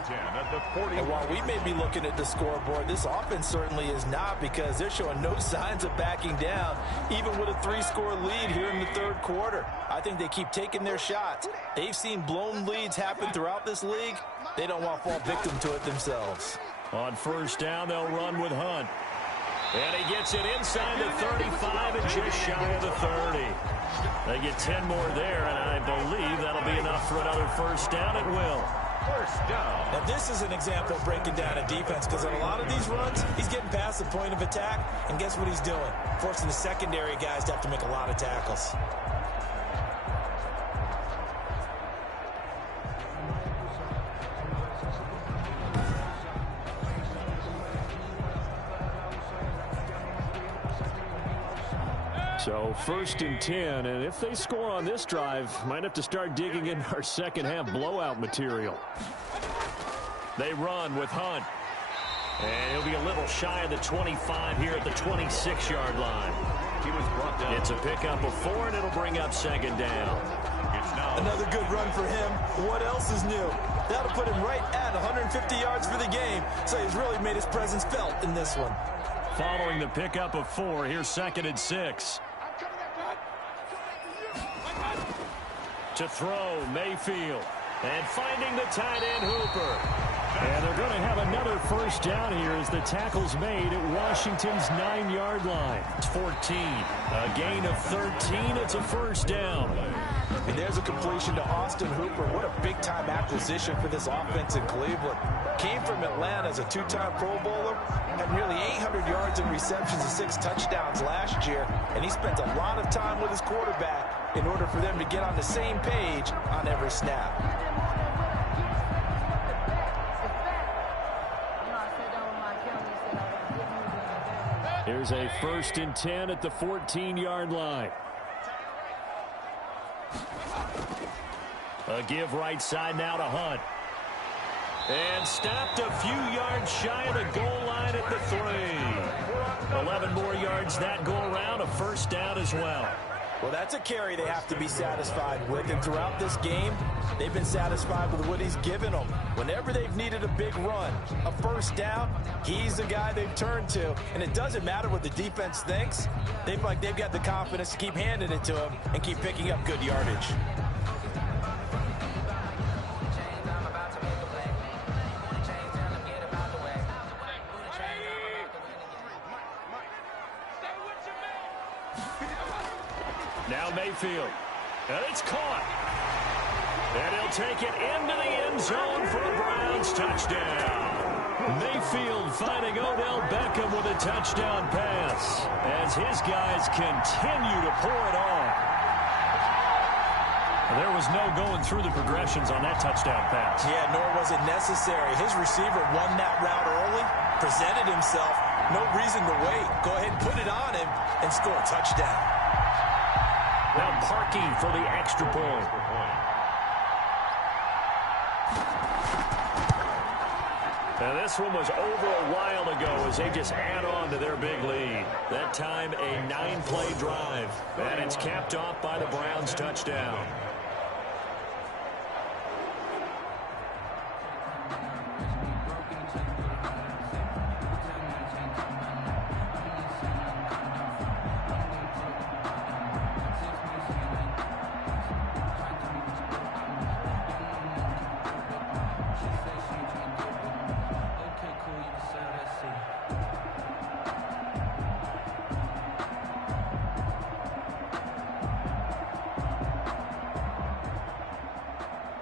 And while we may be looking at the scoreboard, this offense certainly is not, because they're showing no signs of backing down, even with a 3-score lead here in the 3rd quarter. I think they keep taking their shots. They've seen blown leads happen throughout this league. They don't want to fall victim to it themselves. On 1st down, they'll run with Hunt. And he gets it inside the 35 and just shy of the 30. They get 10 more there, and I believe that'll be enough for another 1st down. It will. 1st down. Now, this is an example of breaking down a defense, because on a lot of these runs, he's getting past the point of attack, and guess what he's doing? Forcing the secondary guys to have to make a lot of tackles. So 1st and 10, and if they score on this drive, might have to start digging in our second-half blowout material. They run with Hunt. And he'll be a little shy of the 25 here at the 26-yard line. He was brought down. It's a pickup of 4, and it'll bring up 2nd down. It's now Another good run for him. What else is new? That'll put him right at 150 yards for the game, so he's really made his presence felt in this one. Following the pickup of 4, here's 2nd and 6. To throw, Mayfield. And finding the tight end, Hooper. And they're going to have another 1st down here as the tackle's made at Washington's 9-yard line. It's 14. A gain of 13. It's a 1st down. And there's a completion to Austin Hooper. What a big-time acquisition for this offense in Cleveland. Came from Atlanta as a 2-time Pro Bowler, had nearly 800 yards in receptions and 6 touchdowns last year, and he spent a lot of time with his quarterback in order for them to get on the same page on every snap. Here's a 1st and 10 at the 14-yard line. A give right side now to Hunt. And stopped a few yards shy of the goal line at the 3. 11 more yards that go around, a 1st down as well. Well, that's a carry they have to be satisfied with. And throughout this game, they've been satisfied with what he's given them. Whenever they've needed a big run, a 1st down, he's the guy they've turned to. And it doesn't matter what the defense thinks. They feel like they've got the confidence to keep handing it to him and keep picking up good yardage. Now Mayfield. And it's caught. And he'll take it into the end zone for a Browns touchdown. Mayfield finding Odell Beckham with a touchdown pass as his guys continue to pour it on. There was no going through the progressions on that touchdown pass. Yeah, nor was it necessary. His receiver won that route early, presented himself. No reason to wait. Go ahead and put it on him and score a touchdown. Now Parkey for the extra point. Now this one was over a while ago as they just add on to their big lead. That time a 9-play drive. And it's capped off by the Browns touchdown.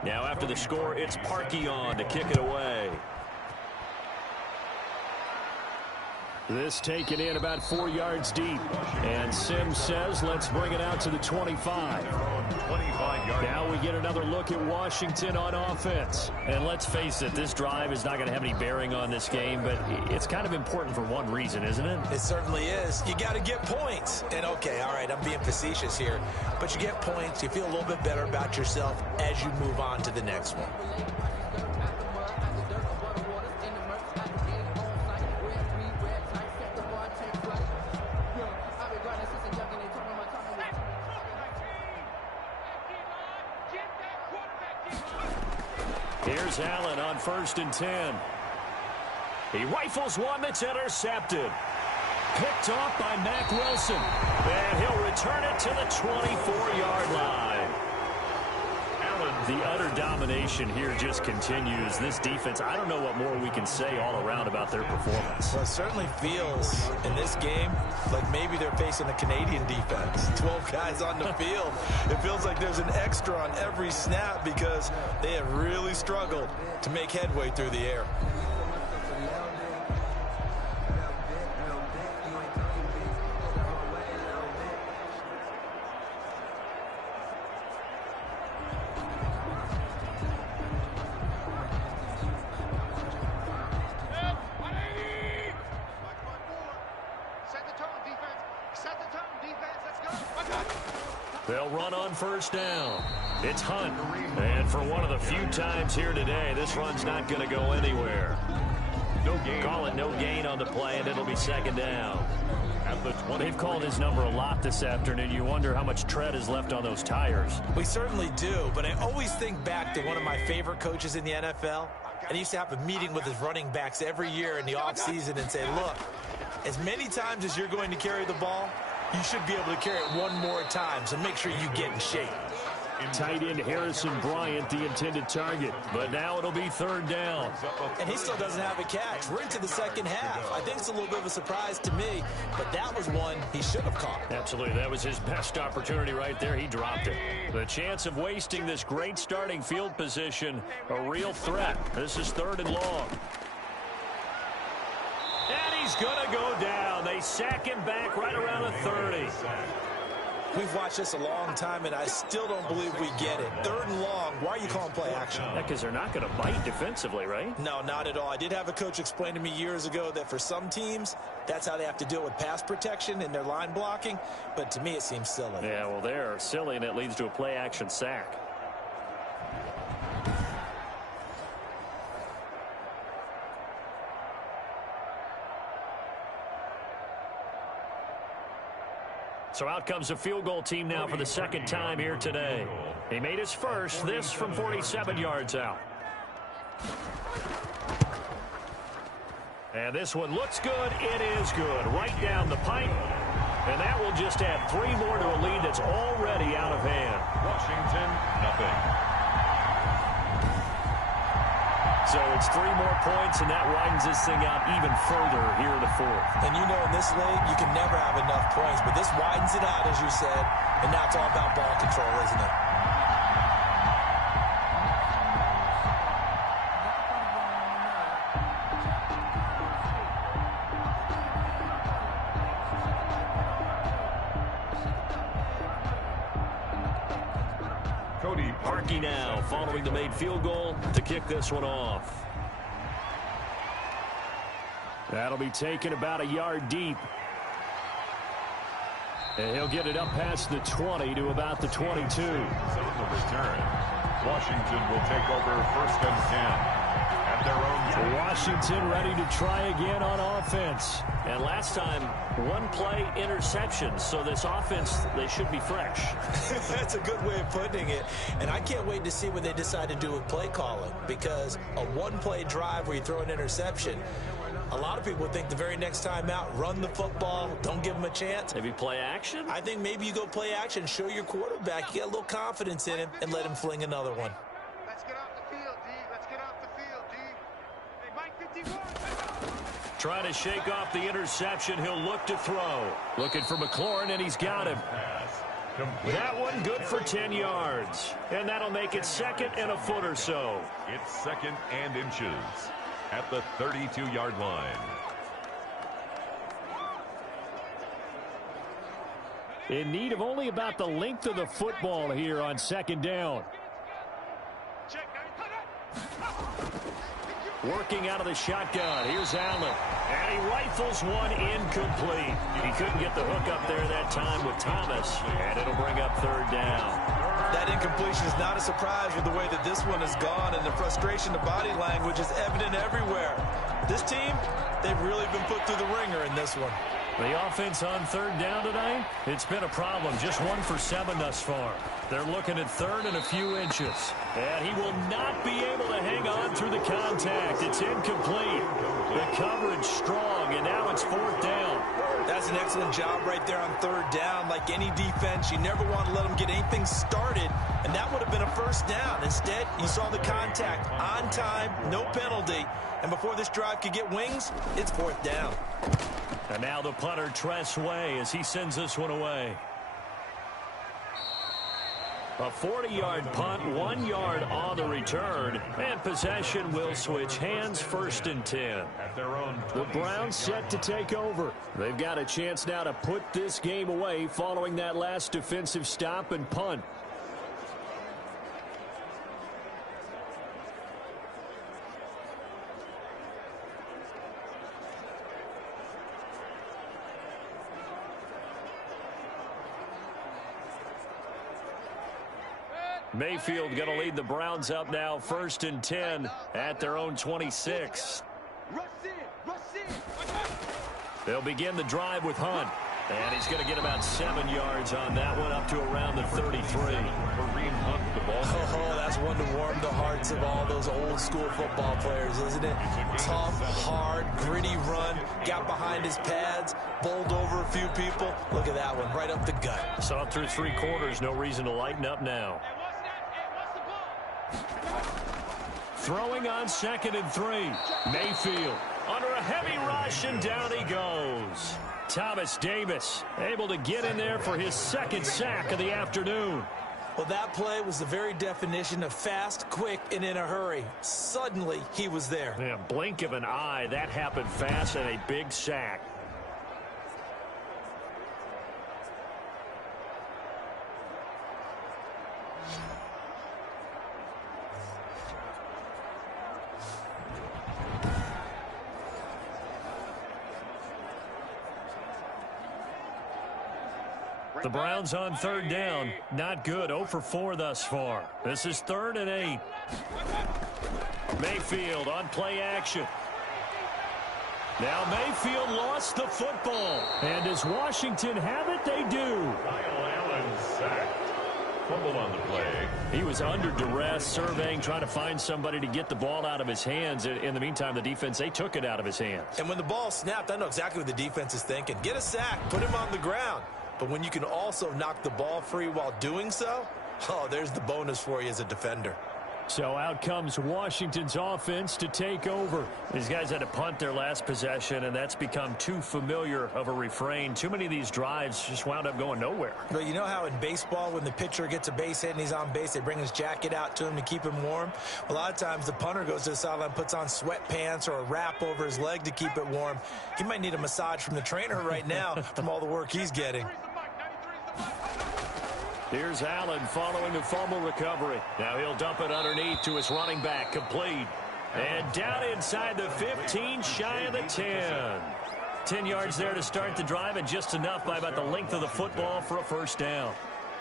Now after the score, it's Parkey on to kick it away. This taken in about 4 yards deep. And Sims says, let's bring it out to the 25. Now we get another look at Washington on offense. And let's face it, this drive is not going to have any bearing on this game, but it's kind of important for one reason, isn't it? It certainly is. You got to get points. And okay, all right, I'm being facetious here. But you get points, you feel a little bit better about yourself as you move on to the next one. Here's Allen on 1st and 10. He rifles one that's intercepted. Picked off by Mack Wilson. And he'll return it to the 24-yard line. The utter domination here just continues. This defense, I don't know what more we can say all around about their performance. Well, it certainly feels in this game like maybe they're facing a Canadian defense. 12 guys on the field. It feels like there's an extra on every snap because they have really struggled to make headway through the air. They'll run on 1st down. It's Hunt. And for one of the few times here today, this run's not going to go anywhere. No gain. Call it no gain on the play, and it'll be 2nd down. They've called his number a lot this afternoon. You wonder how much tread is left on those tires. We certainly do, but I always think back to one of my favorite coaches in the NFL. And he used to have a meeting with his running backs every year in the offseason and say, look, as many times as you're going to carry the ball, you should be able to carry it one more time, so make sure you get in shape. Tight end Harrison Bryant, the intended target. But now it'll be 3rd down. And he still doesn't have a catch. We're into the 2nd half. I think it's a little bit of a surprise to me, but that was one he should have caught. Absolutely. That was his best opportunity right there. He dropped it. The chance of wasting this great starting field position, a real threat. This is 3rd and long. And he's going to go down. They sack him back right around the 30. We've watched this a long time, and I still don't believe we get it. 3rd and long, why are you calling play action? Yeah, because they're not going to bite defensively, right? No, not at all. I did have a coach explain to me years ago that for some teams, that's how they have to deal with pass protection and their line blocking. But to me, it seems silly. Yeah, well, they're silly, and it leads to a play action sack. So out comes the field goal team now for the 2nd time here today. He made his first, this from 47 yards out. And this one looks good. It is good. Right down the pipe. And that will just add 3 more to a lead that's already out of hand. Washington, nothing. So it's 3 more points, and that widens this thing out even further here in the 4th. And you know, in this league, you can never have enough points, but this widens it out, as you said, and now it's all about ball control, isn't it? Parkey now following the made field goal to kick this one off. That'll be taken about a yard deep. And he'll get it up past the 20 to about the 22. So the return. Washington will take over 1st and 10. At their own. Washington ready to try again on offense. And last time, 1 play interception. So this offense, they should be fresh. That's a good way of putting it. And I can't wait to see what they decide to do with play calling. Because a 1-play drive where you throw an interception, a lot of people think the very next time out, run the football, don't give them a chance. Maybe play action? I think maybe you go play action, show your quarterback, you get a little confidence in him, and let him fling another one. Let's get off the field, D. Let's get off the field, D. Hey, Mike 51. Trying to shake off the interception. He'll look to throw. Looking for McLaurin, and he's got him. That one good for 10 yards. And that'll make it 2nd and a foot or so. It's 2nd and inches at the 32-yard line. In need of only about the length of the football here on 2nd down. Working out of the shotgun. Here's Allen. And he rifles one incomplete. He couldn't get the hook up there that time with Thomas. And it'll bring up 3rd down. That incompletion is not a surprise with the way that this one has gone, and the frustration, the body language is evident everywhere. This team, they've really been put through the ringer in this one. The offense on 3rd down today, it's been a problem. Just 1 for 7 thus far. They're looking at 3rd and a few inches. And he will not be able to hang on through the contact. It's incomplete. The coverage strong, and now it's 4th down. That's an excellent job right there on 3rd down. Like any defense, you never want to let them get anything started, and that would have been a 1st down. Instead, you saw the contact on time, no penalty, and before this drive could get wings, it's 4th down. And now the punter, Tress Way, as he sends this one away. A 40-yard punt, 1 yard on the return, and possession will switch hands, 1st and 10. The Browns set to take over. They've got a chance now to put this game away following that last defensive stop and punt. Mayfield going to lead the Browns up now, 1st and 10 at their own 26. They'll begin the drive with Hunt. And he's going to get about 7 yards on that one, up to around the 33. Oh, that's one to warm the hearts of all those old school football players, isn't it? Tough, hard, gritty run, got behind his pads, bowled over a few people. Look at that one, right up the gut. Saw it through 3 quarters, no reason to lighten up now. Throwing on 2nd and 3. Mayfield under a heavy rush, and down he goes. Thomas Davis able to get in there for his 2nd sack of the afternoon. Well, that play was the very definition of fast, quick, and in a hurry. Suddenly, he was there. Yeah, blink of an eye, that happened fast, and a big sack. The Browns on third down. Not good. 0 for 4 thus far. This is 3rd and 8. Mayfield on play action. Now Mayfield lost the football. And does Washington have it? They do. Kyle Allen sacked. Fumble on the play. He was under duress, surveying, trying to find somebody to get the ball out of his hands. In the meantime, the defense, they took it out of his hands. And when the ball snapped, I know exactly what the defense is thinking. Get a sack, put him on the ground. But when you can also knock the ball free while doing so, oh, there's the bonus for you as a defender. So out comes Washington's offense to take over. These guys had to punt their last possession, and that's become too familiar of a refrain. Too many of these drives just wound up going nowhere. But you know how in baseball, when the pitcher gets a base hit and he's on base, they bring his jacket out to him to keep him warm? A lot of times the punter goes to the sideline, puts on sweatpants or a wrap over his leg to keep it warm. He might need a massage from the trainer right now from all the work he's getting. Here's Allen following the fumble recovery. Now he'll dump it underneath to his running back, complete. And down inside the 15, shy of the 10. 10 yards there to start the drive, and just enough by about the length of the football for a first down.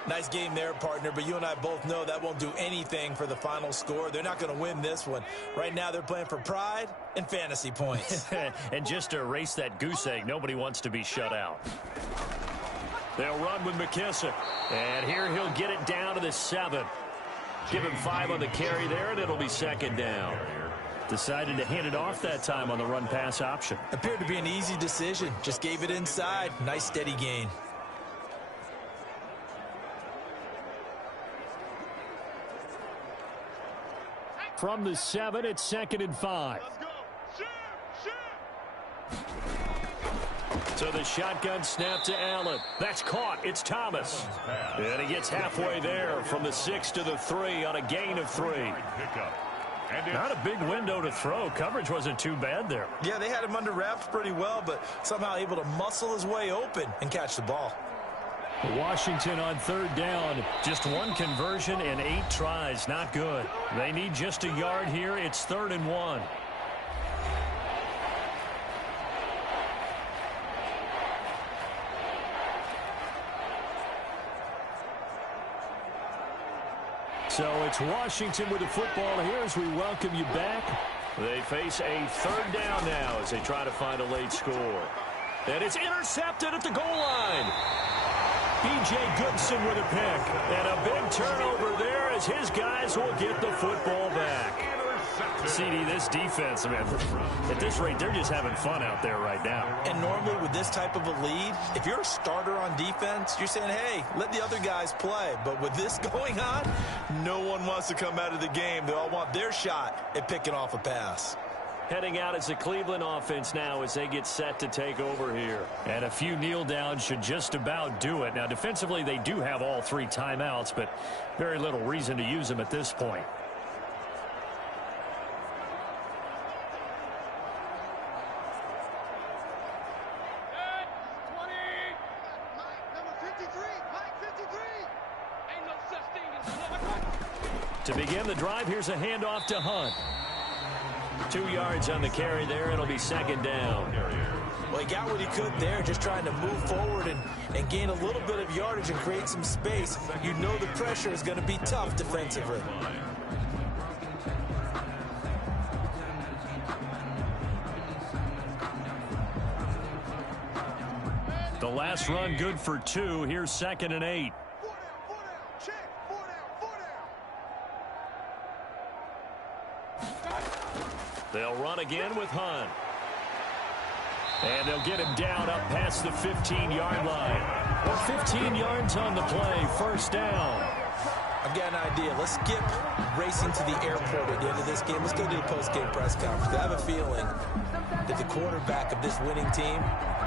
Nice game there, partner, but you and I both know that won't do anything for the final score. They're not going to win this one. Right now they're playing for pride and fantasy points. And just to erase that goose egg, nobody wants to be shut out. They'll run with McKissick. And here he'll get it down to the 7. Give him 5 on the carry there, and it'll be 2nd down. Decided to hand it off that time on the run-pass option. Appeared to be an easy decision. Just gave it inside. Nice steady gain. From the 7, it's 2nd and 5. So the shotgun snap to Allen. That's caught. It's Thomas. And he gets halfway there from the 6 to the 3 on a gain of 3. Not a big window to throw. Coverage wasn't too bad there. Yeah, they had him under wraps pretty well, but somehow able to muscle his way open and catch the ball. Washington on 3rd down. Just 1 conversion and 8 tries. Not good. They need just a yard here. It's 3rd and 1. So it's Washington with the football here as we welcome you back. They face a 3rd down now as they try to find a late score. And it's intercepted at the goal line. B.J. Goodson with a pick. And a big turnover there as his guys will get the football back. CD, this defense, I mean, at this rate, they're just having fun out there right now. And normally with this type of a lead, if you're a starter on defense, you're saying, hey, let the other guys play. But with this going on, no one wants to come out of the game. They all want their shot at picking off a pass. Heading out as the Cleveland offense now as they get set to take over here. And a few kneel downs should just about do it. Now, defensively, they do have all 3 timeouts, but very little reason to use them at this point. To begin the drive, here's a handoff to Hunt. 2 yards on the carry there. It'll be 2nd down. Well, he got what he could there, just trying to move forward and gain a little bit of yardage and create some space. You know the pressure is going to be tough defensively. The last run good for 2. Here's 2nd and 8. They'll run again with Hunt. And they'll get him down up past the 15-yard line. 15 yards on the play, 1st down. I've got an idea. Let's skip racing to the airport at the end of this game. Let's go to the post-game press conference. I have a feeling that the quarterback of this winning team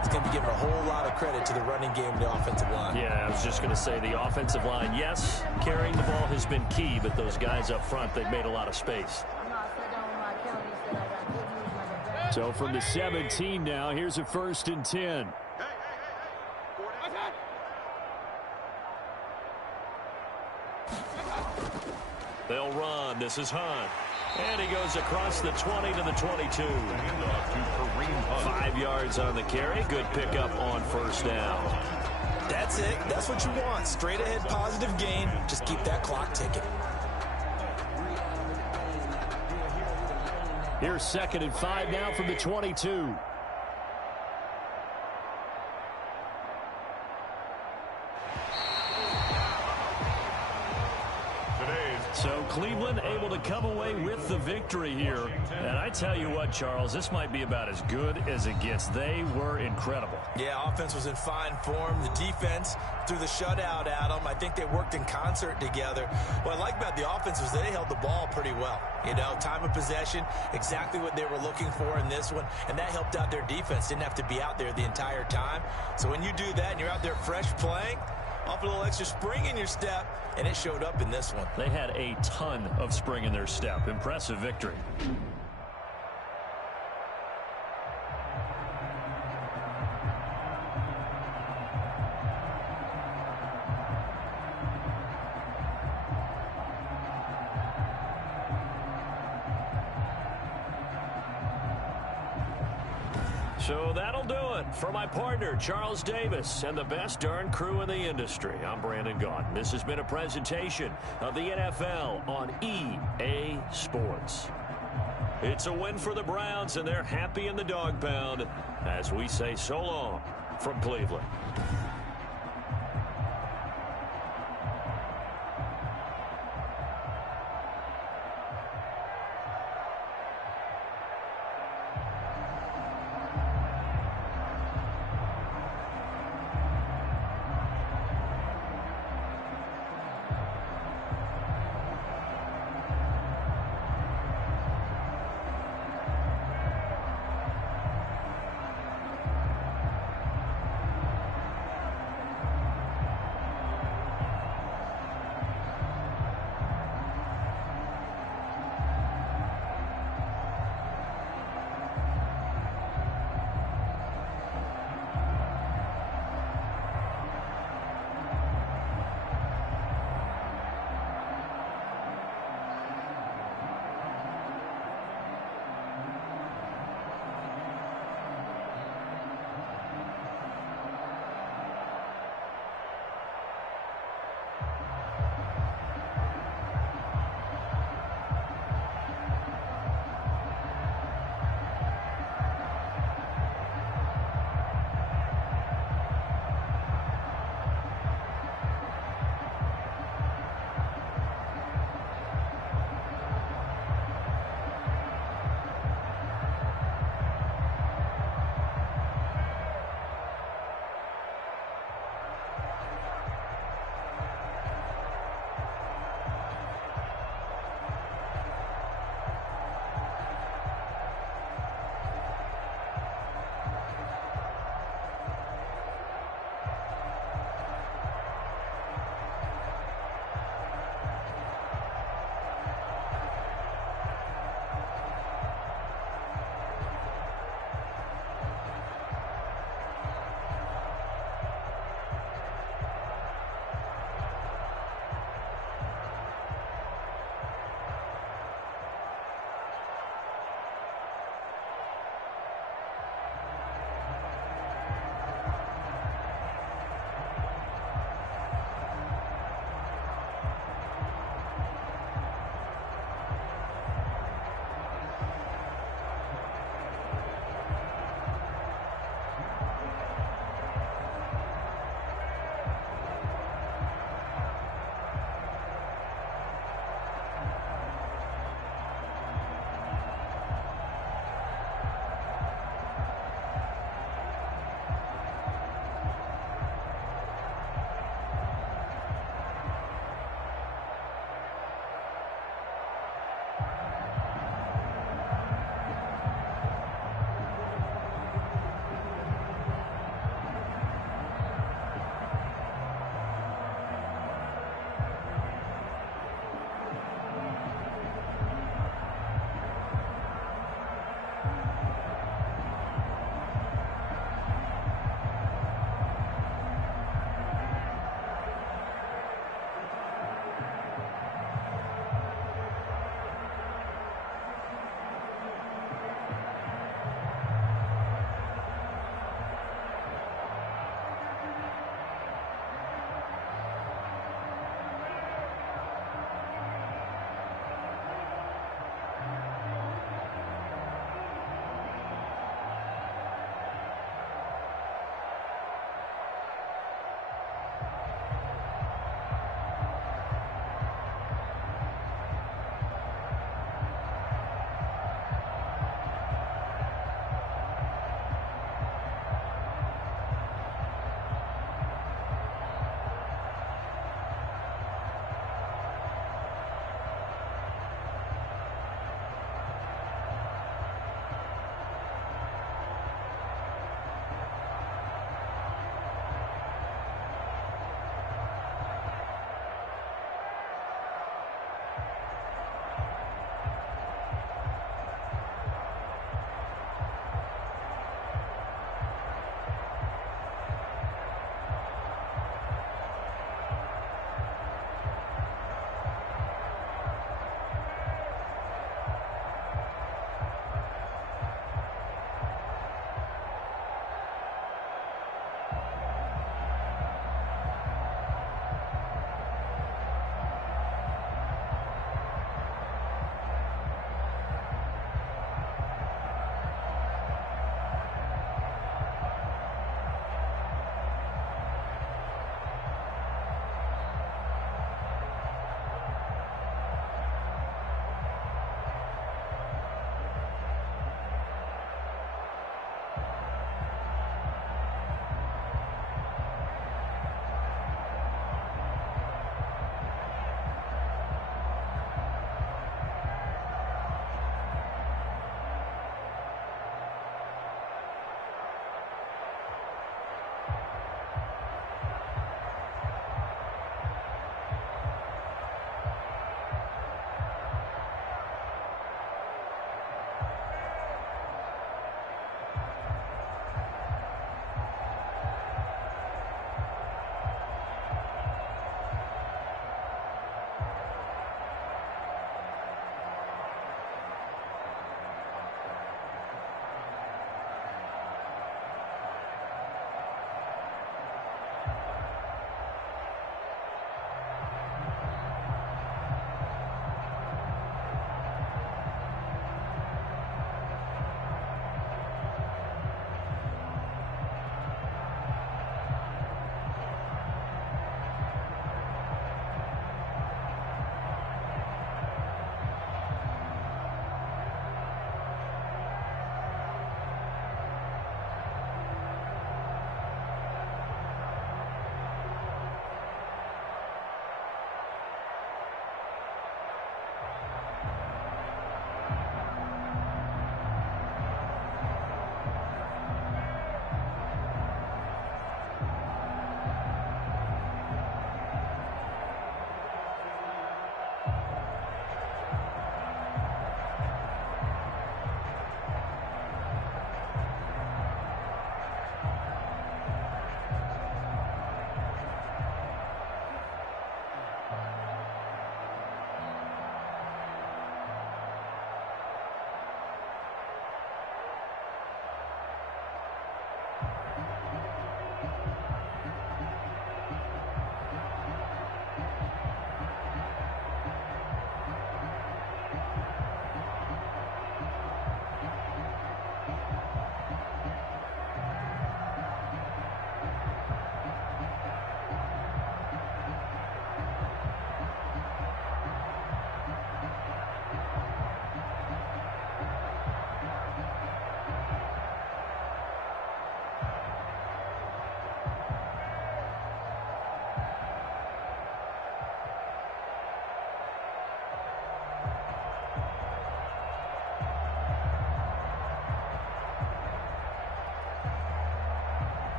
is going to be giving a whole lot of credit to the running game and the offensive line. Yeah, I was just going to say the offensive line, yes, carrying the ball has been key, but those guys up front, they've made a lot of space. So from the 17 now, here's a 1st and 10. They'll run. This is Hunt. And he goes across the 20 to the 22. 5 yards on the carry. Good pickup on 1st down. That's it. That's what you want. Straight ahead positive gain. Just keep that clock ticking. Here's 2nd and 5 now from the 22. So Cleveland able to come away with the victory here. And I tell you what, Charles, this might be about as good as it gets. They were incredible. Yeah, offense was in fine form. The defense threw the shutout at them. I think they worked in concert together. What I like about the offense was they held the ball pretty well. You know, time of possession, exactly what they were looking for in this one. And that helped out their defense. Didn't have to be out there the entire time. So when you do that and you're out there fresh playing, off a little extra spring in your step, and it showed up in this one. They had a ton of spring in their step. Impressive victory. So that'll do it for my partner, Charles Davis, and the best darn crew in the industry. I'm Brandon Gaudin. This has been a presentation of the NFL on EA Sports. It's a win for the Browns, and they're happy in the dog pound as we say so long from Cleveland.